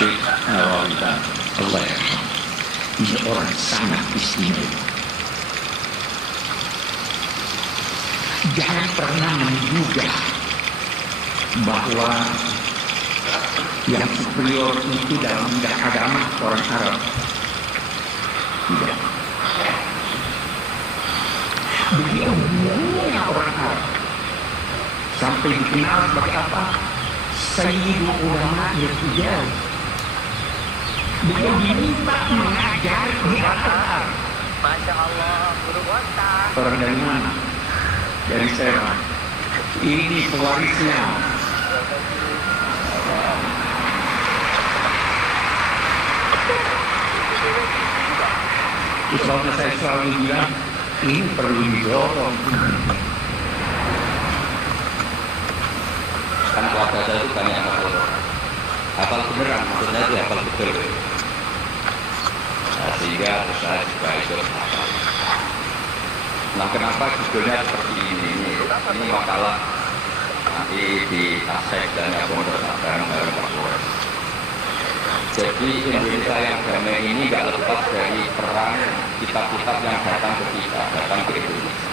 kita aware, ini orang sangat istimewa. Jangan pernah menduga bahwa yang superior itu dalam bidang agama orang Arab. Tidak. Beliau mulia orang Arab sampai dikenal sebagai apa? Sayyidul Ulama Al-Hijaz. Beliau diminta mengajar di Arab. Masya Allah, guru kota. Orang dari mana? Dari Serang. Ini pewarisnya. Soalnya saya selalu bilang ini perlu didorong. Kan keluarga saya itu banyak hafal beneran, maksudnya itu hafal betul. Nah, sehingga saya juga ikut hafal. Nah, kenapa judulnya seperti ini? Ini makalah nanti di Tasek dan Pondok Sabarang bareng Pak Polres. Jadi Indonesia yang damai ini nggak lepas dari perang kitab-kitab yang datang ke kita, datang ke Indonesia.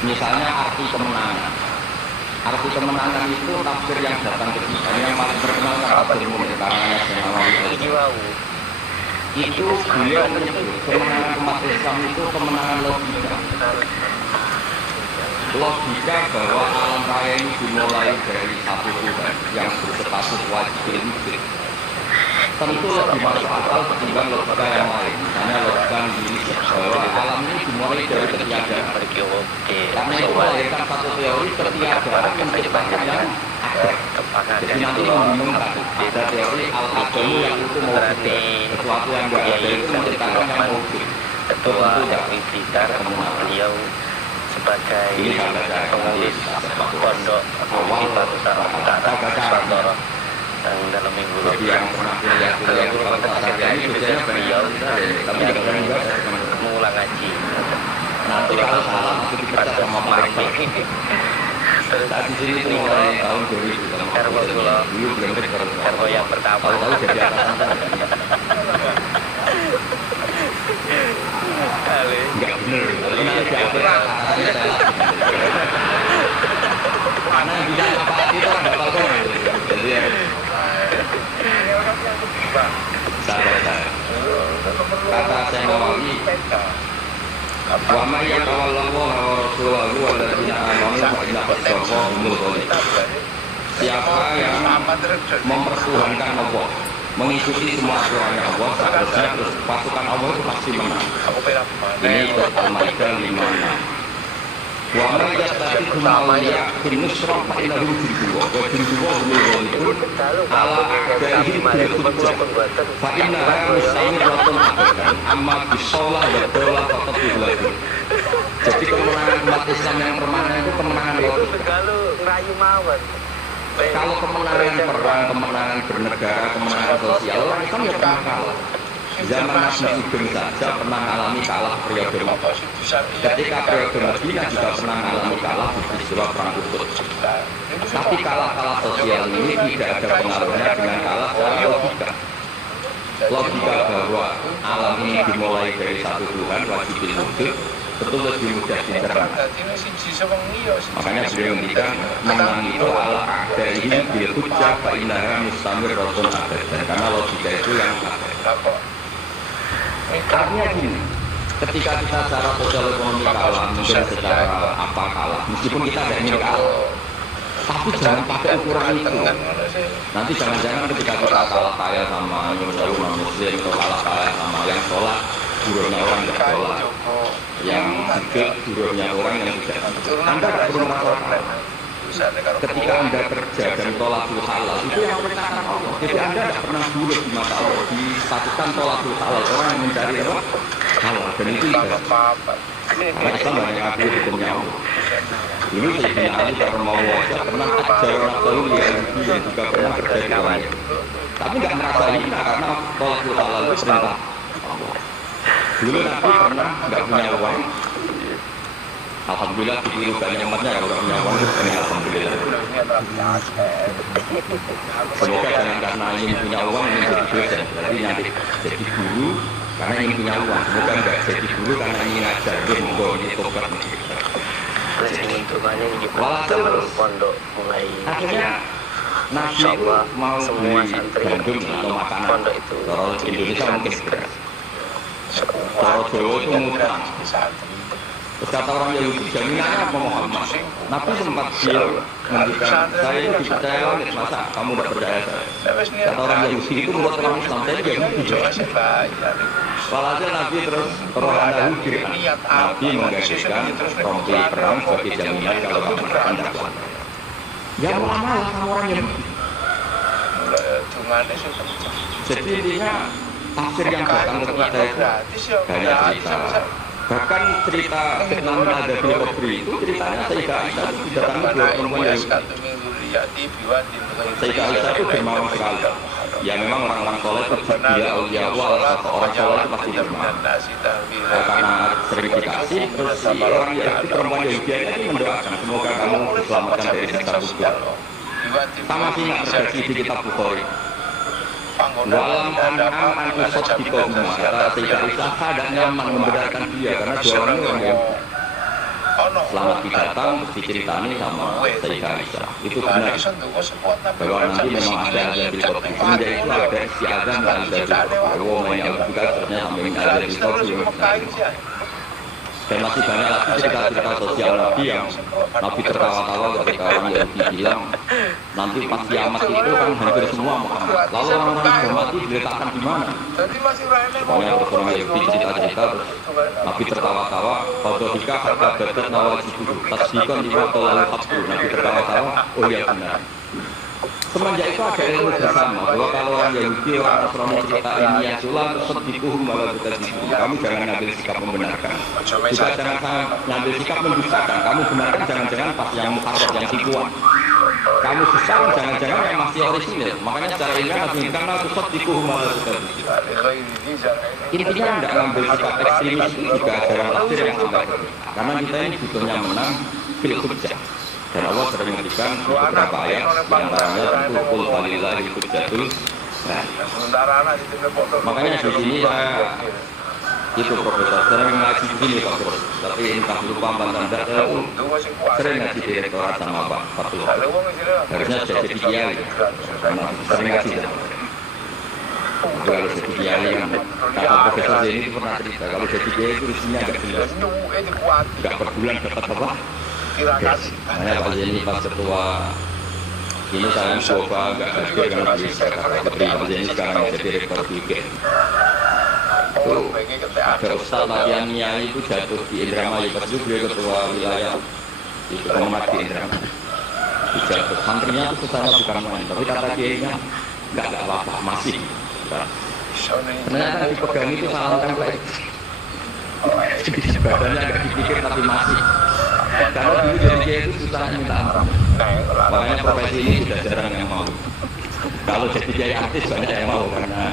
Misalnya arti kemenangan. Arti kemenangan itu tafsir yang datang ke kita. Yang paling terkenal kan tafsir Munir karangannya Syekh itu beliau menyebut kemenangan umat Islam itu kemenangan logika. Logika bahwa alam raya ini dimulai dari satu Tuhan yang berstatus wajib wujud. Tentu lebih masuk akal ketimbang logika yang lain. Misalnya logika ini bahwa alam ini dimulai dari ketiadaan. Karena itu melahirkan satu teori ketiadaan menciptakan yang ada. Jadi nanti membingungkan. Ada teori al-adamu yang itu mau wujud. Sesuatu yang tidak ada itu menciptakan yang mau wujud. Ketua Blitar beliau sebagai pengurus pondok Sifat Utara Santoro yang dalam minggu lalu beliau mengulang ngaji. Nanti kalau salah masih dibaca sama Pak Rektor. Terus Saat di sini itu mulai tahun 2000 Erwo Kulo, dulu belum rektor. Erwo yang pertama. Tahu-tahu jadi atasan. Kali. Enggak bener. Tapi nanti diatur atasannya salah. Karena yang bisa apa itu kan enggak tahu. Jadi sabar. Kata saya Nawawi, wa may yatawallahu wa rasuluhu walladzina amanu fa inna hizballahi humul ghalibun. Siapa yang mempertuhankan Allah, mengikuti semua aturannya Allah, seharusnya terus pasukan Allah itu pasti menang. Ini Al-Maidah 56. Wa may yastaqimu ma'aliya bin nusra fa innahu jundullah wa jundullah humul ghalibun ala a'daihim bil hujjah fa innaha mustamiratun abadan amma bisolah wa dolah faqatullah. Jadi kemenangan umat Islam yang permanen itu kemenangan logika. Kalau kemenangan perang, kemenangan bernegara, kemenangan sosial, orang Islam ya pernah kalah. Zaman Nabi Sugeng saja pernah mengalami kalah periode Mekah. Ketika periode Madinah juga pernah mengalami kalah di peristiwa perang Uhud. Tapi kalah sosial ini tidak ada pengaruhnya dengan kalah secara logika. Logika bahwa alam ini dimulai dari satu Tuhan wajib wujud betul lebih mudah dicerna. Makanya beliau ngendikan menang itu ala dari bil hujjah fa innaha mustamirratun abadan. Karena logika itu yang ada. Artinya gini, ketika kita secara sosial ekonomi kalah, mungkin secara apa kalah, meskipun kita tidak ingin kalah, tapi jangan pakai ukuran itu. Nanti jangan-jangan ketika kita kalah kaya sama non muslim atau kalah kaya sama yang sholat, buruhnya orang yang sholat, yang juga buruhnya orang yang tidak. Anda tidak perlu merasa kalah. Ketika Anda kerja dan tolakul halal itu yang memerintahkan Allah. Jadi Anda tidak pernah buruk di mata Allah. Distatuskan tolakul halal, orang yang mencari apa? Halal. Dan itu ibadah. Karena Islam banyak ngaku hukumnya Allah. Dulu Sayyidina Ali kalau mau wajah pernah ajar orang Yahudi yang juga pernah kerja di orang itu. Tapi nggak merasa hina karena tolakul halal itu perintah Allah. Dulu Nabi pernah nggak punya uang. Alhamdulillah ditiru banyak umatnya kalau punya uang itu ini alhamdulillah. Semoga jangan karena ingin punya uang ingin jadi dosen, berarti nanti jadi guru karena ingin punya uang. Semoga enggak jadi guru karena ingin ngajar, dia monggo ini tobat. Terus hitungannya di Walhasil terus pondok mulai akhirnya Nabi itu mau semua beli santri gandum atau makanan. pondok itu Kalau Indonesia mungkin beras. Kalau Jawa itu ngutang. Terus kata orang Yahudi, jaminannya apa Muhammad? Nabi sempat bilang, menghentikan, saya itu dipercaya langit, masa kamu tidak percaya saya? Kata orang Yahudi itu menurut orang Islam, saya Yahudi. Walhasil Nabi terus rohanahu diri'an. Nabi menggagaskan rompi perang sebagai jaminan kalau kamu akan dakwah. Ya malah sama orang Yahudi. Jadi intinya tafsir yang datang ke kita itu banyak cerita. Bahkan cerita Nabi ada di Kubri itu ceritanya Sayyidah Aisyah itu didatangi dua perempuan Yahudi. Sayyidah Aisyah itu dermawan sekali. Ya memang orang-orang soleh itu dia aulia atau orang soleh itu pasti dermawan. Karena sering dikasih, terus si orang Yahudi perempuan Yahudi ini mendoakan semoga kamu diselamatkan dari siksa kubur. Sama sih nggak terjadi di kitab Bukhari. Walam an'am an usot di kaum kata Sayyidah Aisyah tidak nyaman membenarkan dia karena dua orang yang selamat datang terus diceritani sama Sayyidah Aisyah itu benar bahwa nanti memang ada di kopi semenjak itu ada si azam dan ada di kopi yang juga sebenarnya sampai ada di kopi dan masih banyak lagi cerita-cerita sosial Nabi yang Nabi tertawa-tawa ketika orang Yahudi bilang nanti pas kiamat itu kan hampir semua Muhammad. Lalu orang-orang yang mati diletakkan di mana? Pokoknya terus orang Yahudi cerita-cerita terus Nabi tertawa-tawa. Fadhika hatta badat nawajibuhu tasdiqan lima lalu habdu. Nabi tertawa-tawa. Oh iya benar. Semenjak itu ada ilmu bersama bahwa kalau orang Yahudi orang Nasrani cerita ini yang sulam sedikuhum malah kita disitu. Kamu jangan ngambil sikap membenarkan. Juga jangan ngambil sikap mendustakan. Kamu benarkan jangan-jangan pas yang muharram yang tipuan. Kamu sesat jangan-jangan yang masih orisinil. Makanya secara ringan Nabi karena sedikuhum malah kita disitu. Intinya tidak ngambil sikap ekstremis itu juga ajaran tafsir yang sampai. Karena kita ini butuhnya menang fil hujjah. Dan Allah sering memberikan beberapa ayat diantaranya tentu kul walillahi hujjatul. Makanya di sini saya itu profesor sering ngaji begini Pak Bro, tapi entah lupa mantan saya sering ngaji direktorat sama Pak Fatul. Harusnya sudah jadi kiai, sering ngaji. Kalau jadi kiai kan kata profesor ini pernah cerita kalau jadi kiai itu isinya agak jelas, nggak per bulan dapat apa. Makanya Pak Zeni pas ketua ini saya coba nggak hadir karena bisa Pak Zeni sekarang jadi rektor juga. Itu ada Ustadz latihan nyai itu jatuh di Indramayu pas itu beliau ketua wilayah itu pemenang di Indramayu. Itu jatuh santrinya itu susahnya bukan main, tapi kata kiainya nggak apa-apa masih. Ternyata dipegang itu salah template. Jadi badannya agak dipikir tapi masih. Karena dulu jadi kiai itu susah minta ampun. Makanya profesi ini sudah jarang yang mau. Kalau jadi kiai artis banyak yang mau karena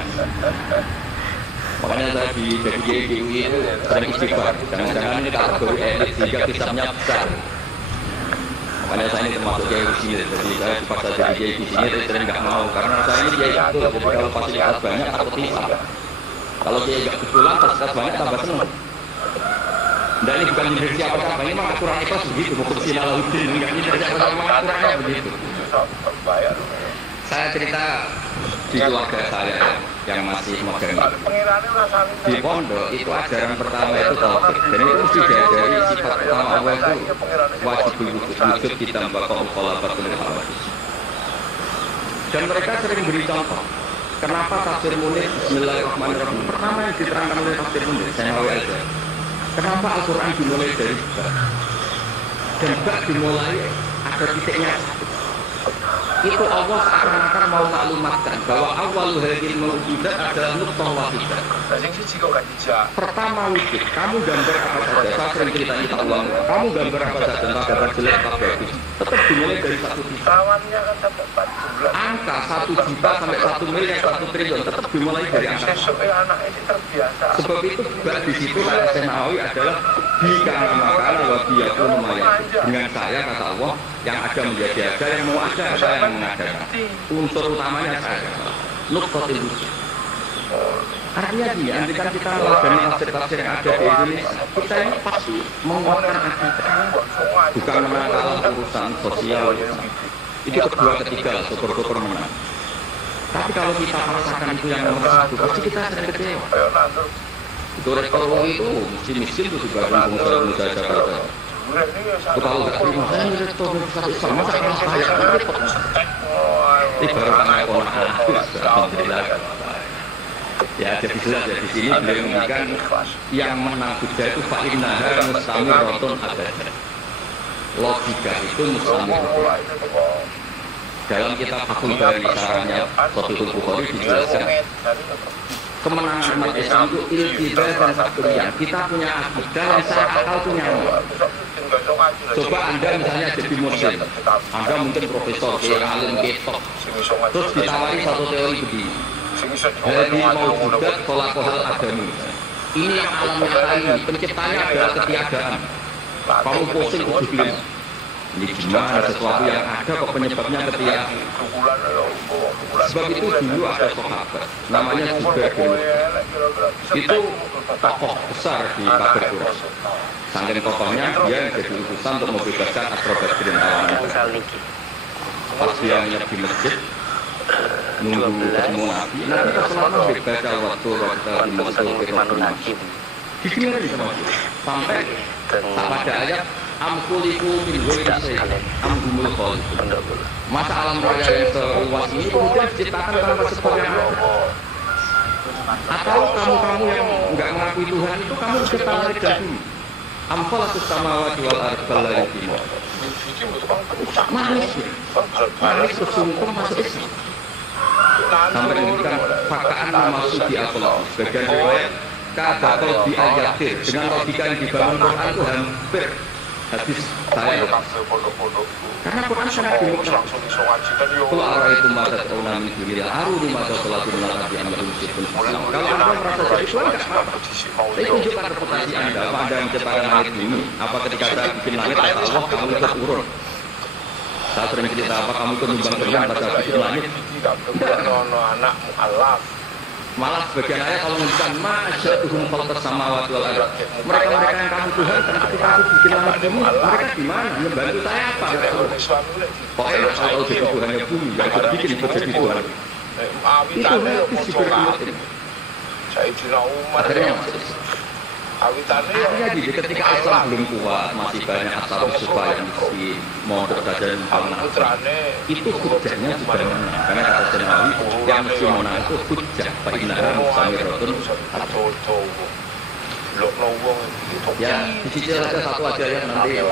makanya saya jadi kiai itu sering istighfar. Jangan-jangan ini kategori elit sehingga kisahnya besar. Makanya saya ini termasuk kiai di sini. Jadi saya dipaksa jadi kiai di sini tapi sering nggak mau karena saya ini kiai itu. Jadi kalau fasilitas banyak takut pisah. Kalau kiai nggak kebetulan fasilitas banyak tambah senang. Dan ini bukan nyindir siapa-siapa, ini memang aturan ikhlas begitu, bukan Sinalahuddin, enggak nyindir siapa-siapa, memang aturannya begitu. Saya cerita di keluarga saya yang masih magang di pondok itu ajaran pertama itu tauhid, dan itu mesti diajari sifat utama Allah itu wajib wujud kita bakal mukhalafatul hawadits. Dan mereka sering beri contoh. Kenapa tafsir Munir Bismillahirrahmanirrahim pertama yang diterangkan oleh tafsir Munir, saya mau aja. Kenapa Al-Quran dimulai dari bab? Dan bab dimulai ada titiknya satu. itu Allah seakan-akan mau maklumatkan bahwa awal hadil mawjudat adalah nuqtah wahidah. Pertama wujud, kamu gambar apa saja, saya sering cerita ini ulang. Kamu gambar apa saja, entah gambar jelek atau bagus, tetap dimulai dari 1 juta. Lawannya kan dapat 4 bulan. Angka 1 juta sampai 1 miliar 1 triliun tetap dimulai dari angka. Anak ini terbiasa. Sebab itu bab di situ kata Senawi adalah bikana makana wa biyakun lumayan. Dengan saya kata Allah yang ada menjadi ada, yang mau ada saya yang mengadakan. Unsur utamanya saya. Nuqtatil wujud. Artinya gini, andikan kita meladani tafsir-tafsir yang ada di Indonesia, kita ini pasti menguatkan akidah, bukan menangkal urusan sosial. Itu kedua ketiga lah, syukur-syukur menang. Tapi kalau kita merasakan itu yang nomor 1, pasti kita sering kecewa. Itu rektor itu miskin-miskin itu juga pengusaha muda Jakarta. Itu kalau nggak terima, saya ini rektor universitas Islam, masa kalah saya kan repot. Ini baru karena ekonomi, alhamdulillah. Ya, jadi jelas ya di sini beliau mengingatkan yang menang hujah itu fa'innaha mustamiratun abada. Logika itu mustamiratun. Dalam kitab Fathul Bari syarahnya Sahihul Bukhari dijelaskan kemenangan umat Islam itu iltiba dan faktorian. Kita punya akidah yang secara akal itu nyaman. Coba Anda misalnya jadi muslim, Anda mungkin profesor, alim ketok, terus ditawari satu teori begini. Jadi mawjudat kholaqohal adamu. Ini yang alam nyata ini, penciptanya adalah ketiadaan. Kamu pusing udah bilang, ini gimana sesuatu yang ada kok penyebabnya ketiadaan. Sebab itu dulu ada sahabat, namanya Zubair bin Mut'im. Itu tokoh besar di Kafir Quraisy. Saking tokohnya, dia jadi utusan untuk membebaskan Abu Bakar tawanan. Pas dia nginep di masjid, nunggu ketemu Nabi. Nabi tak selama baca waktu di Mosul ke didengarin sama dia. Sampai tak pada ayat amkuliku min ghairi amhumul khaliqun. Masa alam raya yang seluas ini kemudian diciptakan tanpa sebab yang ada. Atau kamu-kamu yang enggak mengakui Tuhan itu kamu diciptakan dari dahulu. Amfalatus samawati wal ardi bal la yuqinun. Manis ya. Manis kesungkem masuk Islam. Sampai demikian fakaan masuk di akhlak. Sebagian riwayat kata kalau di ayatir dengan logika yang dibangun Quran itu hampir hadis saya. Karena Quran sangat demokratis. Kalau arah itu masa tahun nabi dunia, aru masa sholat melakati amal meskipun Islam. Kalau anda merasa jadi Islam nggak apa-apa. Saya tunjukkan reputasi anda. Apa anda menciptakan langit bumi? Apa ketika saya bikin langit kata Allah kamu ikut urun? Saya sering cerita apa kamu ikut nyumbang Tuhan pada bikin langit? Anak mu'alaf. Malah sebagian ayat kalau menunjukkan ma'asyatuhum khalqas samawati wal ardh. Mereka-mereka yang kamu Tuhan kan ketika aku bikin langit bumi, mereka gimana? Membantu saya apa? Pokoknya kalau jadi Tuhannya bumi, yang aku bikin itu jadi Tuhan. Itu habis diberkati. Akhirnya artinya gini, ketika Islam belum kuat, masih banyak asal usul yang di mondok dan itu hujahnya sudah menang. Karena kata Senawi, yang mesti menang itu hujah. Fa'innaha mustamiratun. Ya, dicicil saja satu aja ya nanti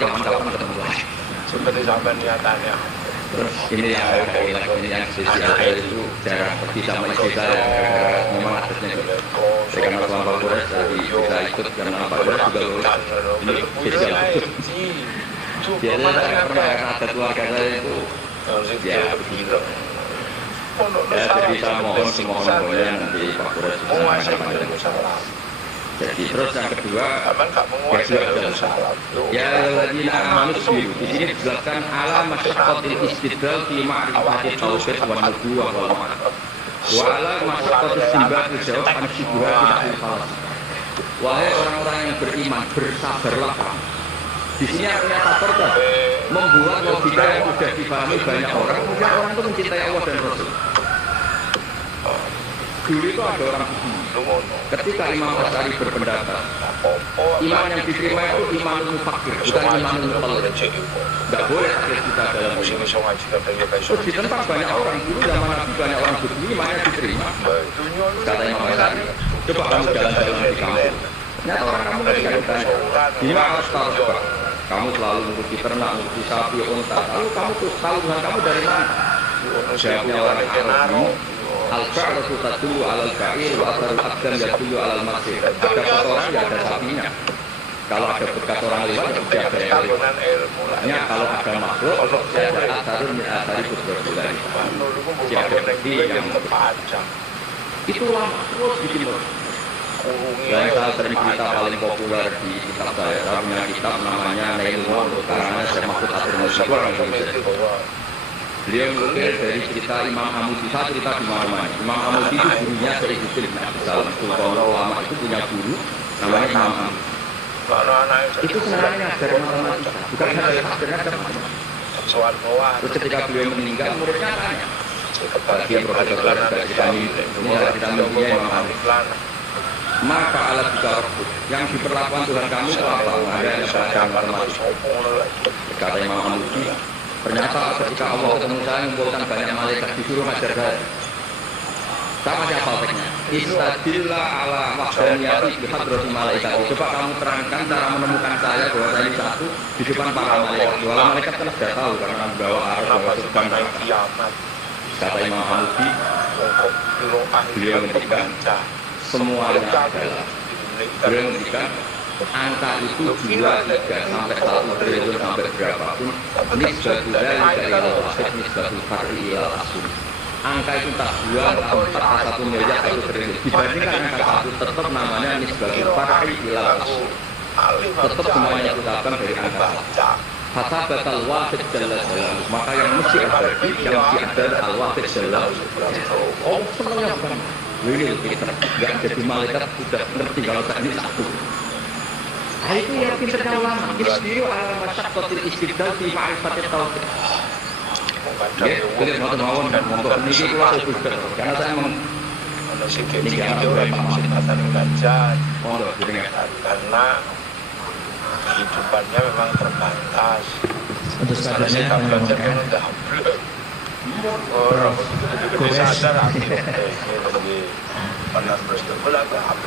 kapan-kapan ketemu lagi. Seperti sampai niatannya. Terus ini yang spesial itu jarang pergi sama istri saya. Memang atasnya juga. Saya kenal selama Quraisy jadi bisa ikut karena Quraisy juga lulus. Ini spesial itu. Biasanya saya pernah ada keluarga saya itu ya begitu. Ya jadi saya mohon semoga nanti Pak Quraisy bisa jadi terus yang kedua ya lagi manusia di sini dijelaskan ala masyaqqatil istidlal fi ma'rifati tauhid wa nubuwah wal ma'rifah wa ala masyaqqatis istinbat jawab an syubhat tidak falas. Wahai orang-orang yang beriman, bersabarlah kamu. Di sini artinya sabar kan membuat logika yang sudah dipahami banyak orang, kemudian orang itu mencintai Allah dan Rasul. Dulu itu ada orang ketika Imam Asy'ari berpendapat iman yang diterima itu iman mufakir, bukan iman mutawalid. Tidak boleh akhir kita dalam ini. Terus ditentang banyak orang dulu zaman Nabi banyak orang begini imannya diterima. Kata Imam Asy'ari, coba kamu jalan-jalan di kampung. Ternyata orang kamu tidak bertanya. Gimana harus tahu coba? Kamu selalu ngurusi ternak, ngurusi sapi, unta. Lalu kamu tuh tahu Tuhan kamu dari mana? Jawabnya orang Arabi. Al-Ba'ratu tadullu 'alal ba'ir wa atharul aqdam yadullu 'alal masir. Ada kotoran ya ada sapinya. Kalau ada bekas orang lewat ya ada yang lewat. Kalau ada makhluk ya ada atharun min athari kudratillah. Siapa yang panjang. Itu lama terus bikin dan saya sering cerita paling populer di kitab saya punya kitab namanya Nailul karena saya maksud atur musik orang Indonesia. Beliau mengukir dari cerita Imam Amusi. Saya cerita di mana-mana. Imam Amusi itu gurunya Saifuddin dalam Sultan ulama itu punya guru namanya Imam Amusi. Itu sebenarnya dari matematika, bukan dari terus ketika beliau meninggal muridnya tanya bagi profesor dari kami ini adalah kita mempunyai Imam Amusi. Maka alat juga yang diperlakukan Tuhan kamu itu apa? Ada yang belajar matematika. Kata Imam Amusi, ternyata ketika Allah ketemu saya mengumpulkan banyak malaikat disuruh ngajar saya. Sama siapa teksnya? Istadillah ala wahdaniyati bihadrati malaikat. Coba kamu terangkan cara menemukan saya bahwa saya ini satu di depan para malaikat. Dua malaikat kan sudah tahu karena bawa arus bawa surga neraka. Kata Imam Amusi, beliau menghentikan semuanya adalah beliau menghentikan angka itu 2, 3 sampai 1 triliun sampai berapapun nisbatul dari al-wahid nisbatul far'i ilal asum. Angka itu tak 2, 4, 1 miliar 1 triliun dibandingkan angka 1 tetap namanya nisbatul far'i ilal asum. Tetap semuanya ditetapkan dari angka 1. Hasabatal wahid jalla jalaluhu. Maka yang mesti abadi, yang mesti ada al-wahid jalla jalaluhu. Oh senangnya bukan ini pinter, gak jadi malaikat sudah ngerti kalau saya ini satu. Nah itu yang pinternya ulama. Isbiru ala masyaqqatil istidlal fi ma'rifatit tauhid. Ya, boleh mawon dan monggo niki kula sebutkan karena saya ini anak Pak Masjid Hasan Gajah. Monggo jenengan karena kehidupannya memang terbatas. Untuk sadarnya Saya belajar kan udah orang itu sadar aku ini panas terus berlaku apa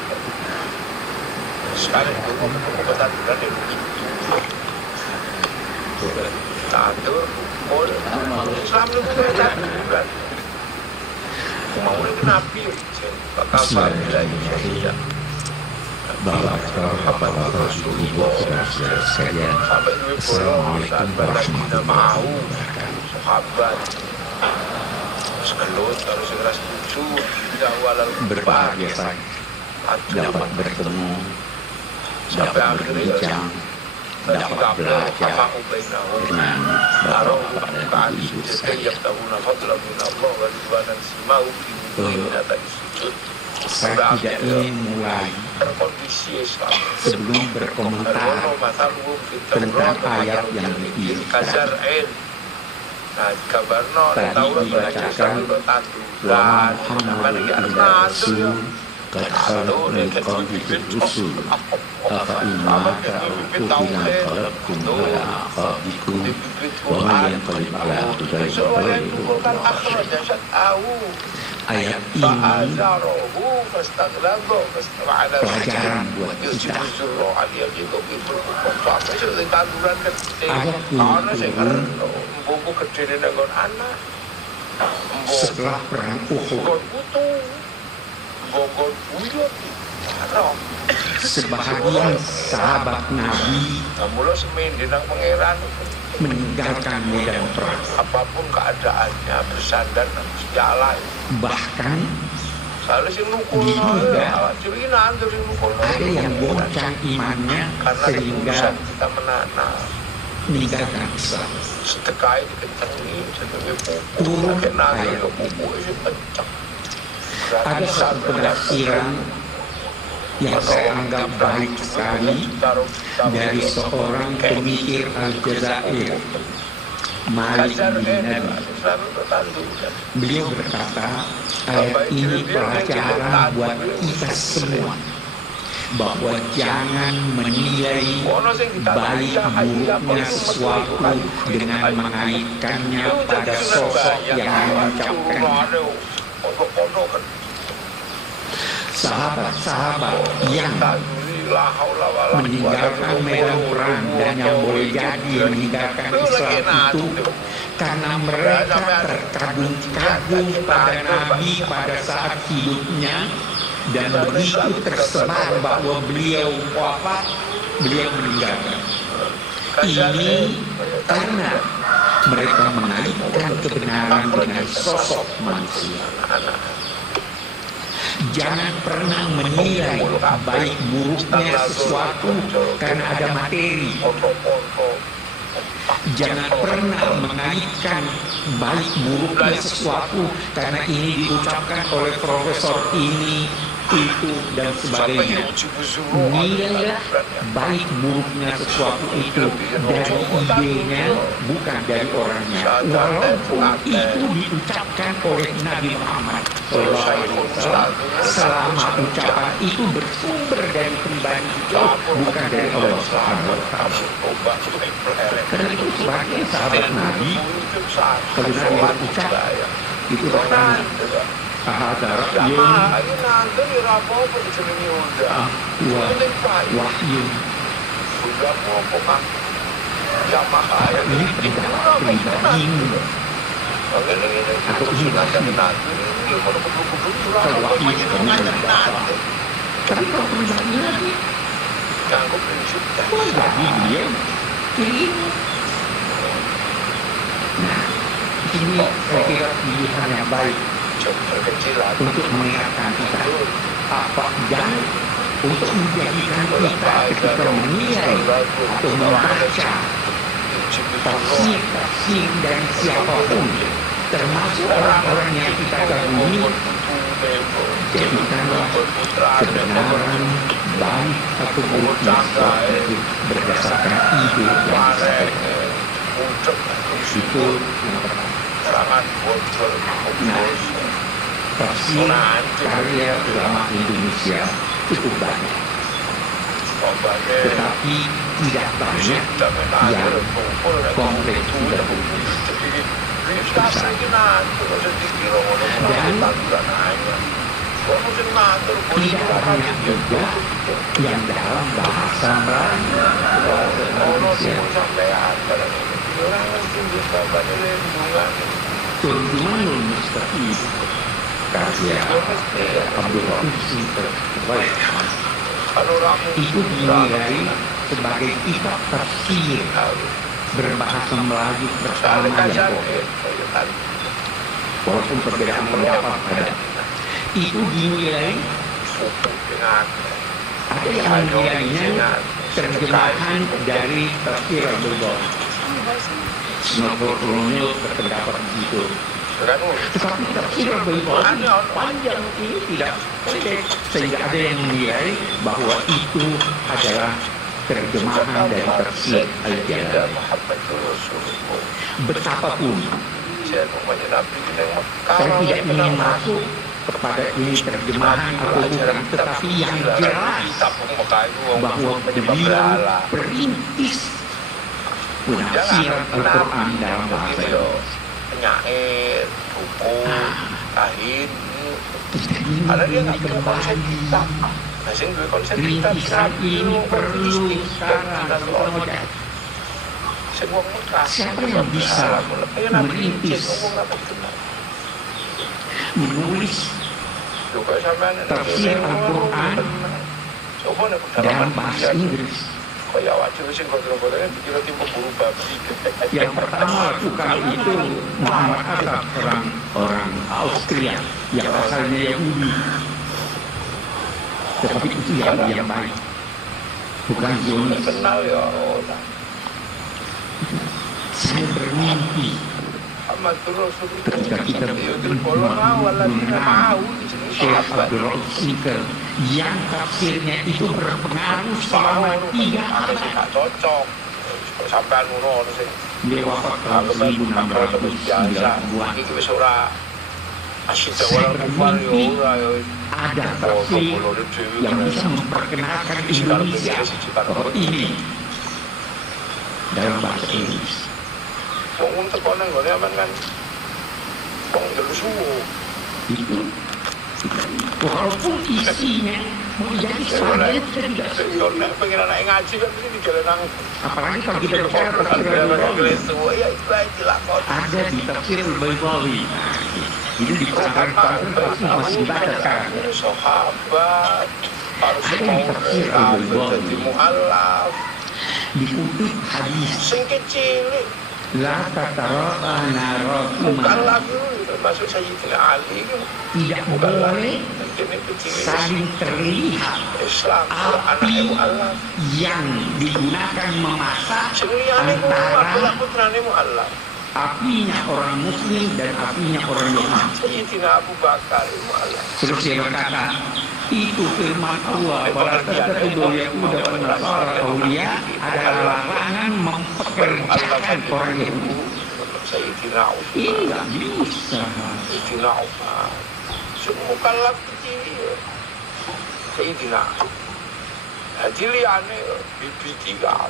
sekali itu kebetulan di satu Islam itu bukan mau itu nabi bakal lagi bahwa Bapak Rasulullah sekalian. Assalamualaikum warahmatullahi wabarakatuh. Sahabat sekelut harus segera setuju Berbahagia saya dapat bertemu, dapat berbincang, dapat belajar dengan Bapak dan Ibu sekalian. Saya tidak ingin mulai sebelum berkomentar tentang ayat yang diinginkan. Tadi dibacakan wa Muhammadun illa rasul qad khalat min qablihi rusul afa in mata aw qutila qalabtum ala aqabikum wa man yanqalib ala aqibaihi ayat ini pelajaran buat kita. Ayat ini setelah perang Uhud, sebahagian sahabat Nabi meninggalkan medan perang. Apapun keadaannya bersandar jalan. Bahkan diduga ada yang goncang imannya sehingga kita menanam meninggalkan Islam. Sedekah dikencengi, Turun ayat ada satu penafsiran yang saya anggap baik sekali dari seorang pemikir Aljazair, Malik bin Nabi. Beliau berkata, ayat ini pelajaran buat kita semua bahwa jangan menilai baik buruknya sesuatu dengan mengaitkannya pada sosok yang mengucapkannya. Sahabat-sahabat yang meninggalkan medan perang, dan yang boleh jadi meninggalkan Islam itu karena mereka terkagum-kagum pada Nabi pada saat hidupnya, dan begitu tersebar bahwa beliau wafat, beliau meninggalkan. Ini karena mereka mengaitkan kebenaran dengan sosok manusia. Jangan pernah menilai baik buruknya sesuatu karena ada materi. Jangan pernah mengaitkan baik buruknya sesuatu karena ini diucapkan oleh profesor ini, itu, dan sebagainya. Nilailah baik buruknya sesuatu itu dari idenya, bukan dari orangnya. Walaupun itu diucapkan oleh Nabi Muhammad SAW, selama ucapan itu bersumber dari pribadi itu, bukan dari Allah SWT. Karena itu sebagai sahabat Nabi, kalau Nabi berucap, itu akan wahyu. Ini pendapat pribadimu atau ini kalau wahyu tapi kalau pribadi lagi jadi dia keliru. Nah, ini saya kira pilihan yang baik untuk mengingatkan kita apa, dan untuk menjadikan kita ketika menilai atau membaca tafsir dari siapapun, termasuk orang-orang yang kita kagumi, jadikanlah kebenaran baik atau buruknya itu berdasarkan ide yang itu yang pertama. Nah, tafsir karya ulama Indonesia cukup banyak, tetapi tidak banyak yang kompleks dan tidak banyak juga yang dalam bahasa Melayu Indonesia. Tuntunan Mustaqim karya Abdul Rahim itu dinilai sebagai kitab tafsir berbahasa Melayu pertama yang boleh. Walaupun perbedaan pendapat ada, itu dinilai, ada yang menilainya terjemahan dari tafsir Abdul Rahim. Senopor Kolonial berpendapat begitu. Tetapi tafsir Abdul Rahim panjang, ini tidak pendek, sehingga ada yang menilai bahwa itu adalah terjemahan dari tafsir Al-Jalalain. Betapapun saya tidak ingin masuk kepada ini terjemahan atau bukan, tetapi yang jelas bahwa beliau perintis penafsiran Al-Quran dalam bahasa Indonesia. Penyair, buku, kain, ada dia nggak punya konsep kitab. Nah, sing dua konsep kitab ini perlu sekarang. Siapa yang bisa merintis, menulis tafsir Al-Quran dalam bahasa Inggris? Yang pertama lakukan itu Muhammad Atta, orang Austria yang asalnya Yahudi. Tetapi itu yang baik, bukan Zionis. Saya bermimpi ketika kita mengenal Syekh Abdul Rahim yang tafsirnya itu berpengaruh selama 3 abad. Dia wafat tahun 1692. Saya bermimpi ada tafsir yang bisa memperkenalkan Indonesia bahwa ini dalam bahasa Inggris. Itu Walaupun isinya mau jadi saja tidak Kalau pengen anak ngaji kan ini dijalan apalagi kalau kita bicara tafsir Al-Baydawi ya itu aja dilakoni. ada di tafsir Al-Baydawi. Ini di pesantren pasti masih baca sekarang. Sahabat harus mau jadi mu'alaf Di kutub hadis sing kecil la tatara'a narakuma mu'alaf termasuk Sayyidina Ali tidak boleh saling terlihat Islam api anaknya mu'alaf yang digunakan memasak senliane antara putrane mu'alaf apinya orang muslim dan apinya orang Yahudi. Sayyidina Abu Bakar mu'alaf Terus dia berkata, itu firman Allah wala taqtulu yahuda wan nasara awliya, adalah larangan mempekerjakan orang Yahudi. Sayyidina Umar Ini nggak bisa. Sayyidina Umar semua kalaf kecil Sayyidina jadi liane bibi tiga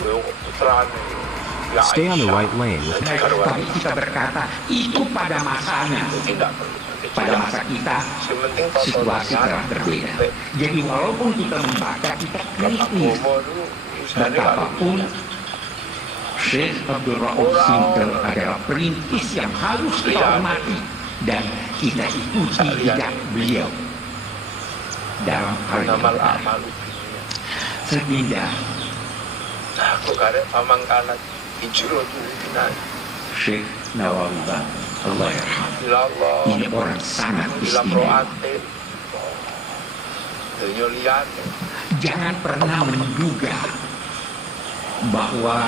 putrane Stay on the right lane. Tapi kita berkata, itu pada masanya. tidak perlu Pada masa kita, situasi telah berbeda. Jadi walaupun kita membaca, kita kritis. Betapapun Syekh Abdul Rauf Sintel adalah perintis yang harus kita hormati dan kita ikuti jejak beliau dalam hal ini. Sehingga aku karek pamangkanan hijrah dulu Syekh Nawawi Allah yarham, ini orang sangat istimewa. Jangan pernah menduga bahwa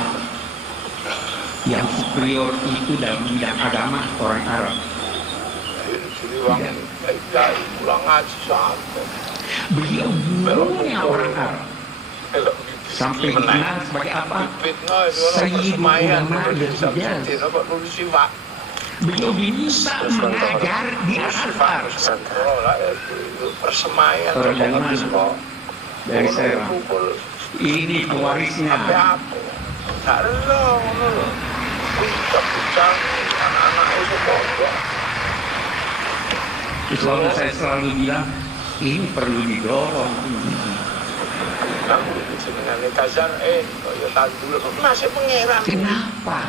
yang superior itu dalam bidang agama orang Arab. Beliau dulunya orang Arab sampai dikenal sebagai apa? Sayyidul Ulama dan Hijaz. Beliau diminta mengajar di Al-Azhar. Persemaian dari saya. Ini pewarisnya. Selalu saya selalu bilang ini perlu didorong. Masih mengira. Kenapa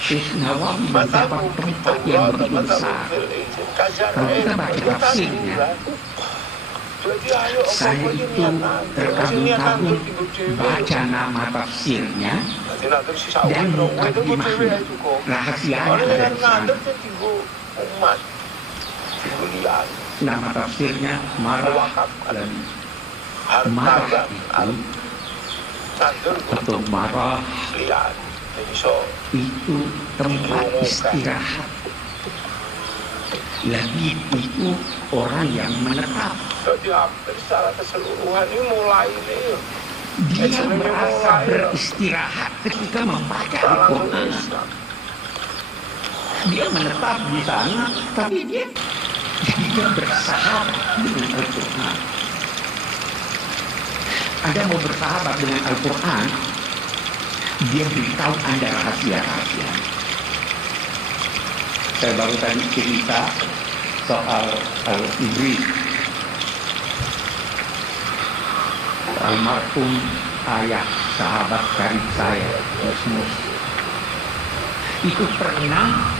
Syekh Nawawi mendapat tempat yang begitu besar? Kalau kita baca tafsirnya, saya itu terkagum-kagum baca nama tafsirnya dan mukadimahnya, rahasianya ada di sana. Nama tafsirnya Marah dan Marah atau Marah itu tempat istirahat. Lagi itu orang yang menetap. Jadi hampir secara keseluruhan ini mulai ini. Dia merasa beristirahat ketika membaca Al-Quran. Dia menetap di sana, tapi dia bersahabat dengan Al-Quran. Anda mau bersahabat dengan Al-Quran, dia beritahu Anda rahasia-rahasia. Saya baru tadi cerita soal Al-Ibris, almarhum ayah sahabat karib saya, Mus. Itu pernah,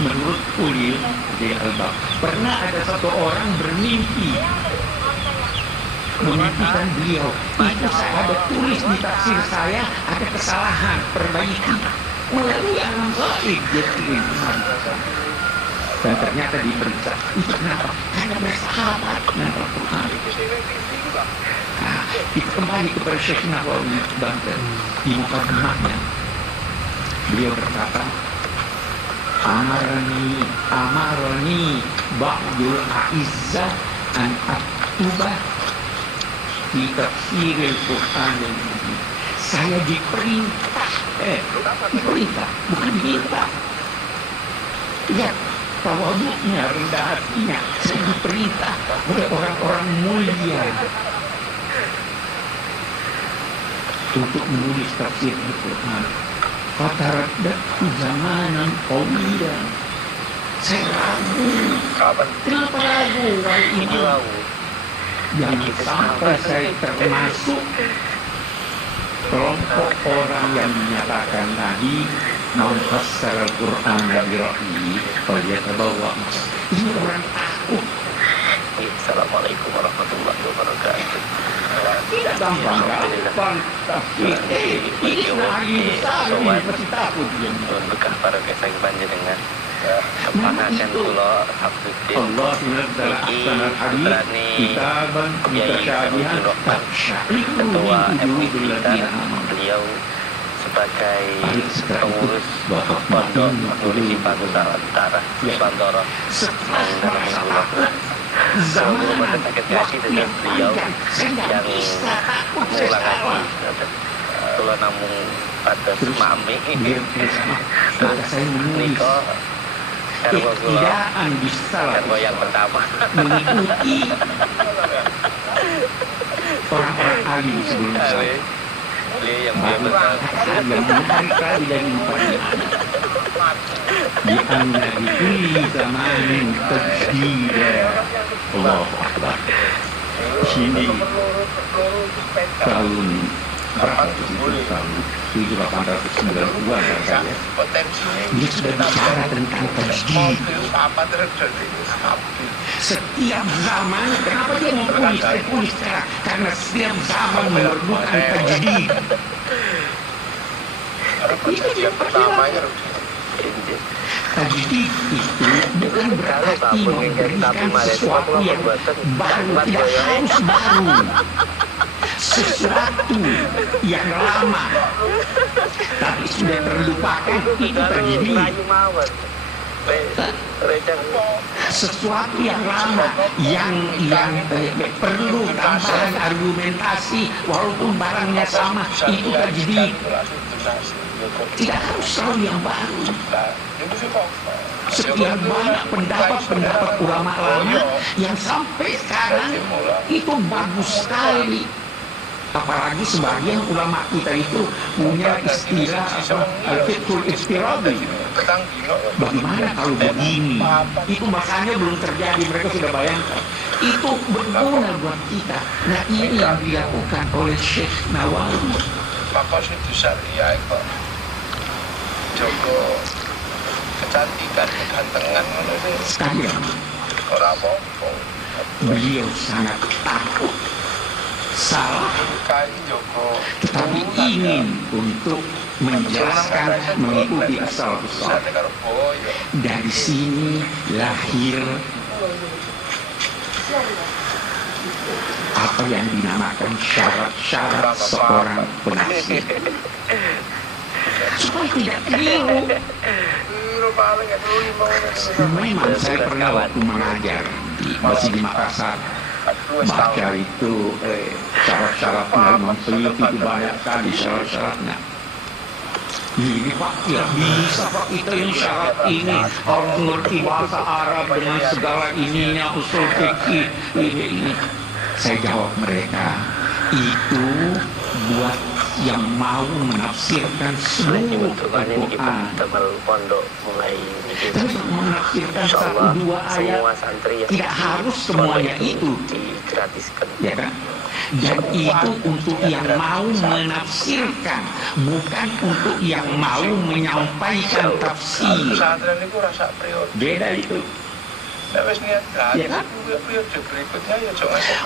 menurut Ulil di Al-Bab, pernah ada satu orang bermimpi memimpikan beliau. Itu saya ada tulis di tafsir saya, ada kesalahan, perbaiki melalui alam gaib. Dia kirim kemarin dan ternyata diperiksa. Itu kenapa? Karena bersahabat dengan Al-Quran. Nah, kita kembali kepada Syekh Nawawi Banten di mukadimahnya. Beliau berkata, Amarani ba'dul a'izzah an aktubah di tafsiril Quran. Saya diperintah, bukan diminta. Lihat tawaduknya, rendah hatinya. Saya diperintah oleh orang-orang mulia untuk menulis tafsir Al-Quran. Fataraddatku zamanan qawilan. Saya ragu. Kapan? Kenapa ragu? Ini wow. Jangan sampai saya termasuk kelompok orang yang menyatakan tadi memfassar Al-Quran dari Ra'i dia terbawa. Ini orang takut. Assalamualaikum warahmatullahi wabarakatuh. Tidak gampang, tapi ini lagi besar, ini pasti takut dia. Bekah para kesang panjenengan. Panasan kula Abdudin Allah menerdalah ahsanal hadith kitaban mutasyabihan Ketua MUI Blitar, beliau sebagai pengurus Pondok Municipal Utara Bantoro Sebelum sakit hati dengan beliau yang mengulang lagi kalau namun pada semami Niko Iktidaan bisa yang pertama mengikuti orang-orang alim sebelum saya. Beliau yang benar yang mereka dari di anna di kulli zamanin tajdida. Allahu Akbar. Sini tahun berapa itu tahun 1892 kan ya. Dia sudah bicara tentang tajdid. Setiap zaman, kenapa dia mau tulis sekarang? Karena setiap zaman memerlukan tajdid. Itu yang pertama. Tajdid itu bukan berarti memberikan sesuatu yang baru, tidak harus baru. Sesuatu yang lama tapi sudah terlupakan itu tajdid. Sesuatu yang lama yang perlu tambahan argumentasi walaupun barangnya sama itu tajdid. Tidak harus selalu yang baru. Sekian banyak pendapat ulama lama yang sampai sekarang itu bagus sekali. Apalagi sebagian ulama kita itu punya istilah al-fiqhul istiradi. Bagaimana kalau begini? Itu makanya belum terjadi, mereka sudah bayangkan. Itu berguna buat kita. Nah ini yang dilakukan oleh Syekh Nawawi. Maka itu syariah itu Joko kecantikan, kegantengan sekalian. Beliau sangat takut salah, tetapi ingin untuk menjelaskan mengikuti asal-usul. Dari sini lahir apa yang dinamakan syarat-syarat seorang penafsir. Supaya tidak keliru. Memang saya pernah waktu mengajar masih di Makassar baca itu syarat-syaratnya Imam Suyuti itu banyak sekali syarat-syaratnya. Ini Pak tidak bisa Pak kita yang syarat ini harus mengerti bahasa Arab dengan segala ininya usul fikih ini. Saya jawab mereka itu buat yang mau menafsirkan seluruh Al-Quran. Tapi menafsirkan satu dua ayat tidak harus semuanya itu, ya kan? Dan itu untuk yang mau menafsirkan, bukan untuk yang mau menyampaikan tafsir. Beda itu. Ya kan?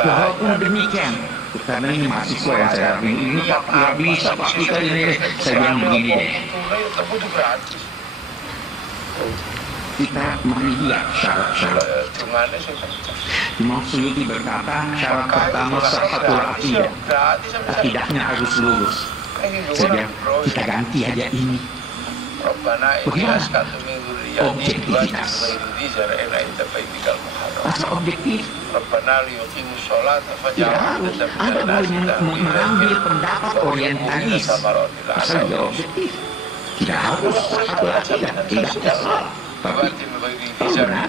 Walaupun demikian, karena ini mahasiswa yang saya ini nggak bisa Pak kita ini, saya bilang begini deh. Kita melihat syarat-syarat. Imam Suyuti berkata syarat pertama sahhatul aqidah, akidahnya harus lurus. Saya bilang kita ganti aja ini. Bagaimana? Objektivitas. Asal objektif. Tidak harus ada mengambil pendapat orientalis. Asal dia objektif. Tidak harus satu akidah, tidak salah. Tapi benar.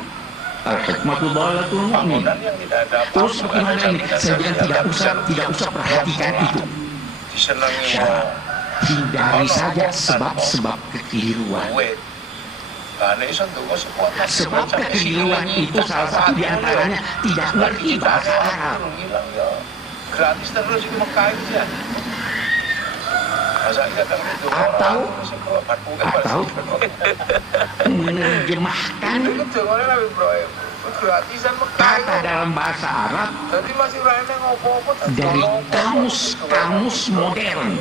Al-hikmatu dhalatul mu'min. Terus bagaimana ini? Saya bilang tidak usah perhatikan itu. Syarat. Hindari saja sebab-sebab kekeliruan. Sebab kekeliruan itu salah satu diantaranya tidak ngerti bahasa Arab. Gratis terus itu Mekah itu ya. Atau menerjemahkan kata dalam bahasa Arab dari kamus modern.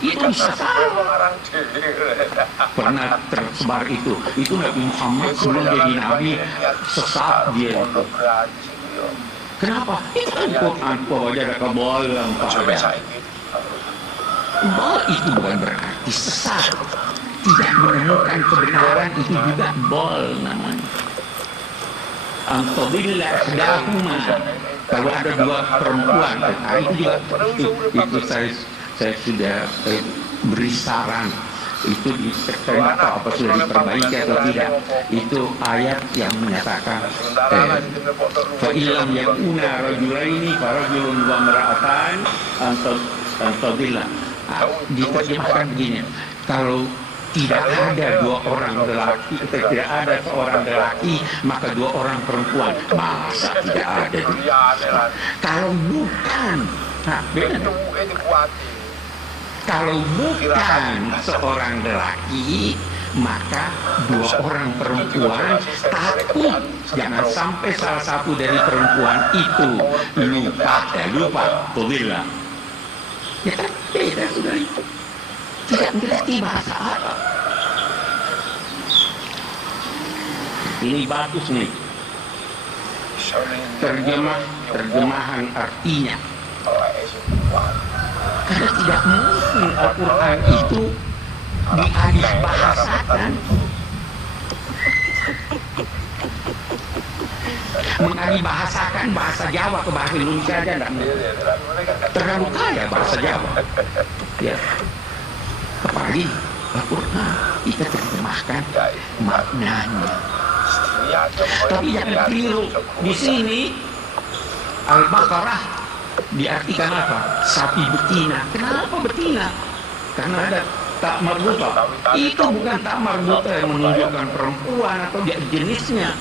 Itu bisa salah. Pernah tersebar itu Nabi Muhammad sebelum jadi Nabi sesat dia. Kenapa? Itu kan Quran bahwa ada kebohongan pada. Bahwa itu bukan berarti sesat. Tidak menemukan kebenaran itu juga bol namanya. Antadilla ihdahuma. Kalau ada dua perempuan, itu juga itu saya sudah beri saran. Itu saya nggak tahu apa sudah diperbaiki atau tidak. Itu ayat yang menyatakan fa'ilam yakuna rajulaini farajulun wa imra'atan antadilla. Diterjemahkan begini, kalau tidak ada dua orang lelaki, tidak ada seorang lelaki, maka dua orang perempuan. Masa tidak ada? Kalau bukan, kalau bukan seorang lelaki, maka dua orang perempuan. Takut jangan sampai salah satu dari perempuan itu lupa, bolehlah. Ya kan beda sudah itu. Tidak mengerti bahasa Arab. Ini bagus nih. Terjemahan artinya. Karena tidak mungkin Al-Quran itu dialih bahasakan. Mengalih bahasakan bahasa Jawa ke bahasa Indonesia aja enggak. Terlalu kaya bahasa Jawa. Ya. Apalagi Al-Quran kita terjemahkan maknanya. Tapi jangan keliru. Di sini Al-Baqarah diartikan apa? Sapi betina. Kenapa betina? Karena ada tak marbuta. Itu bukan tak marbuta yang menunjukkan perempuan atau jenisnya.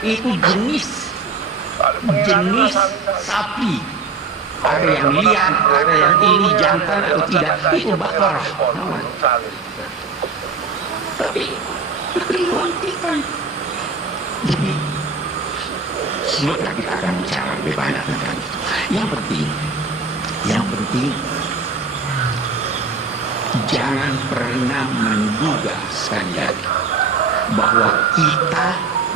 Itu jenis sapi. Ada yang liar, ada yang ini jantan atau tidak. Itu Baqarah. Tapi kekeliruan kita. Jadi semoga kita akan bicara lebih banyak tentang itu. Yang penting jangan pernah menduga sekali lagi bahwa kita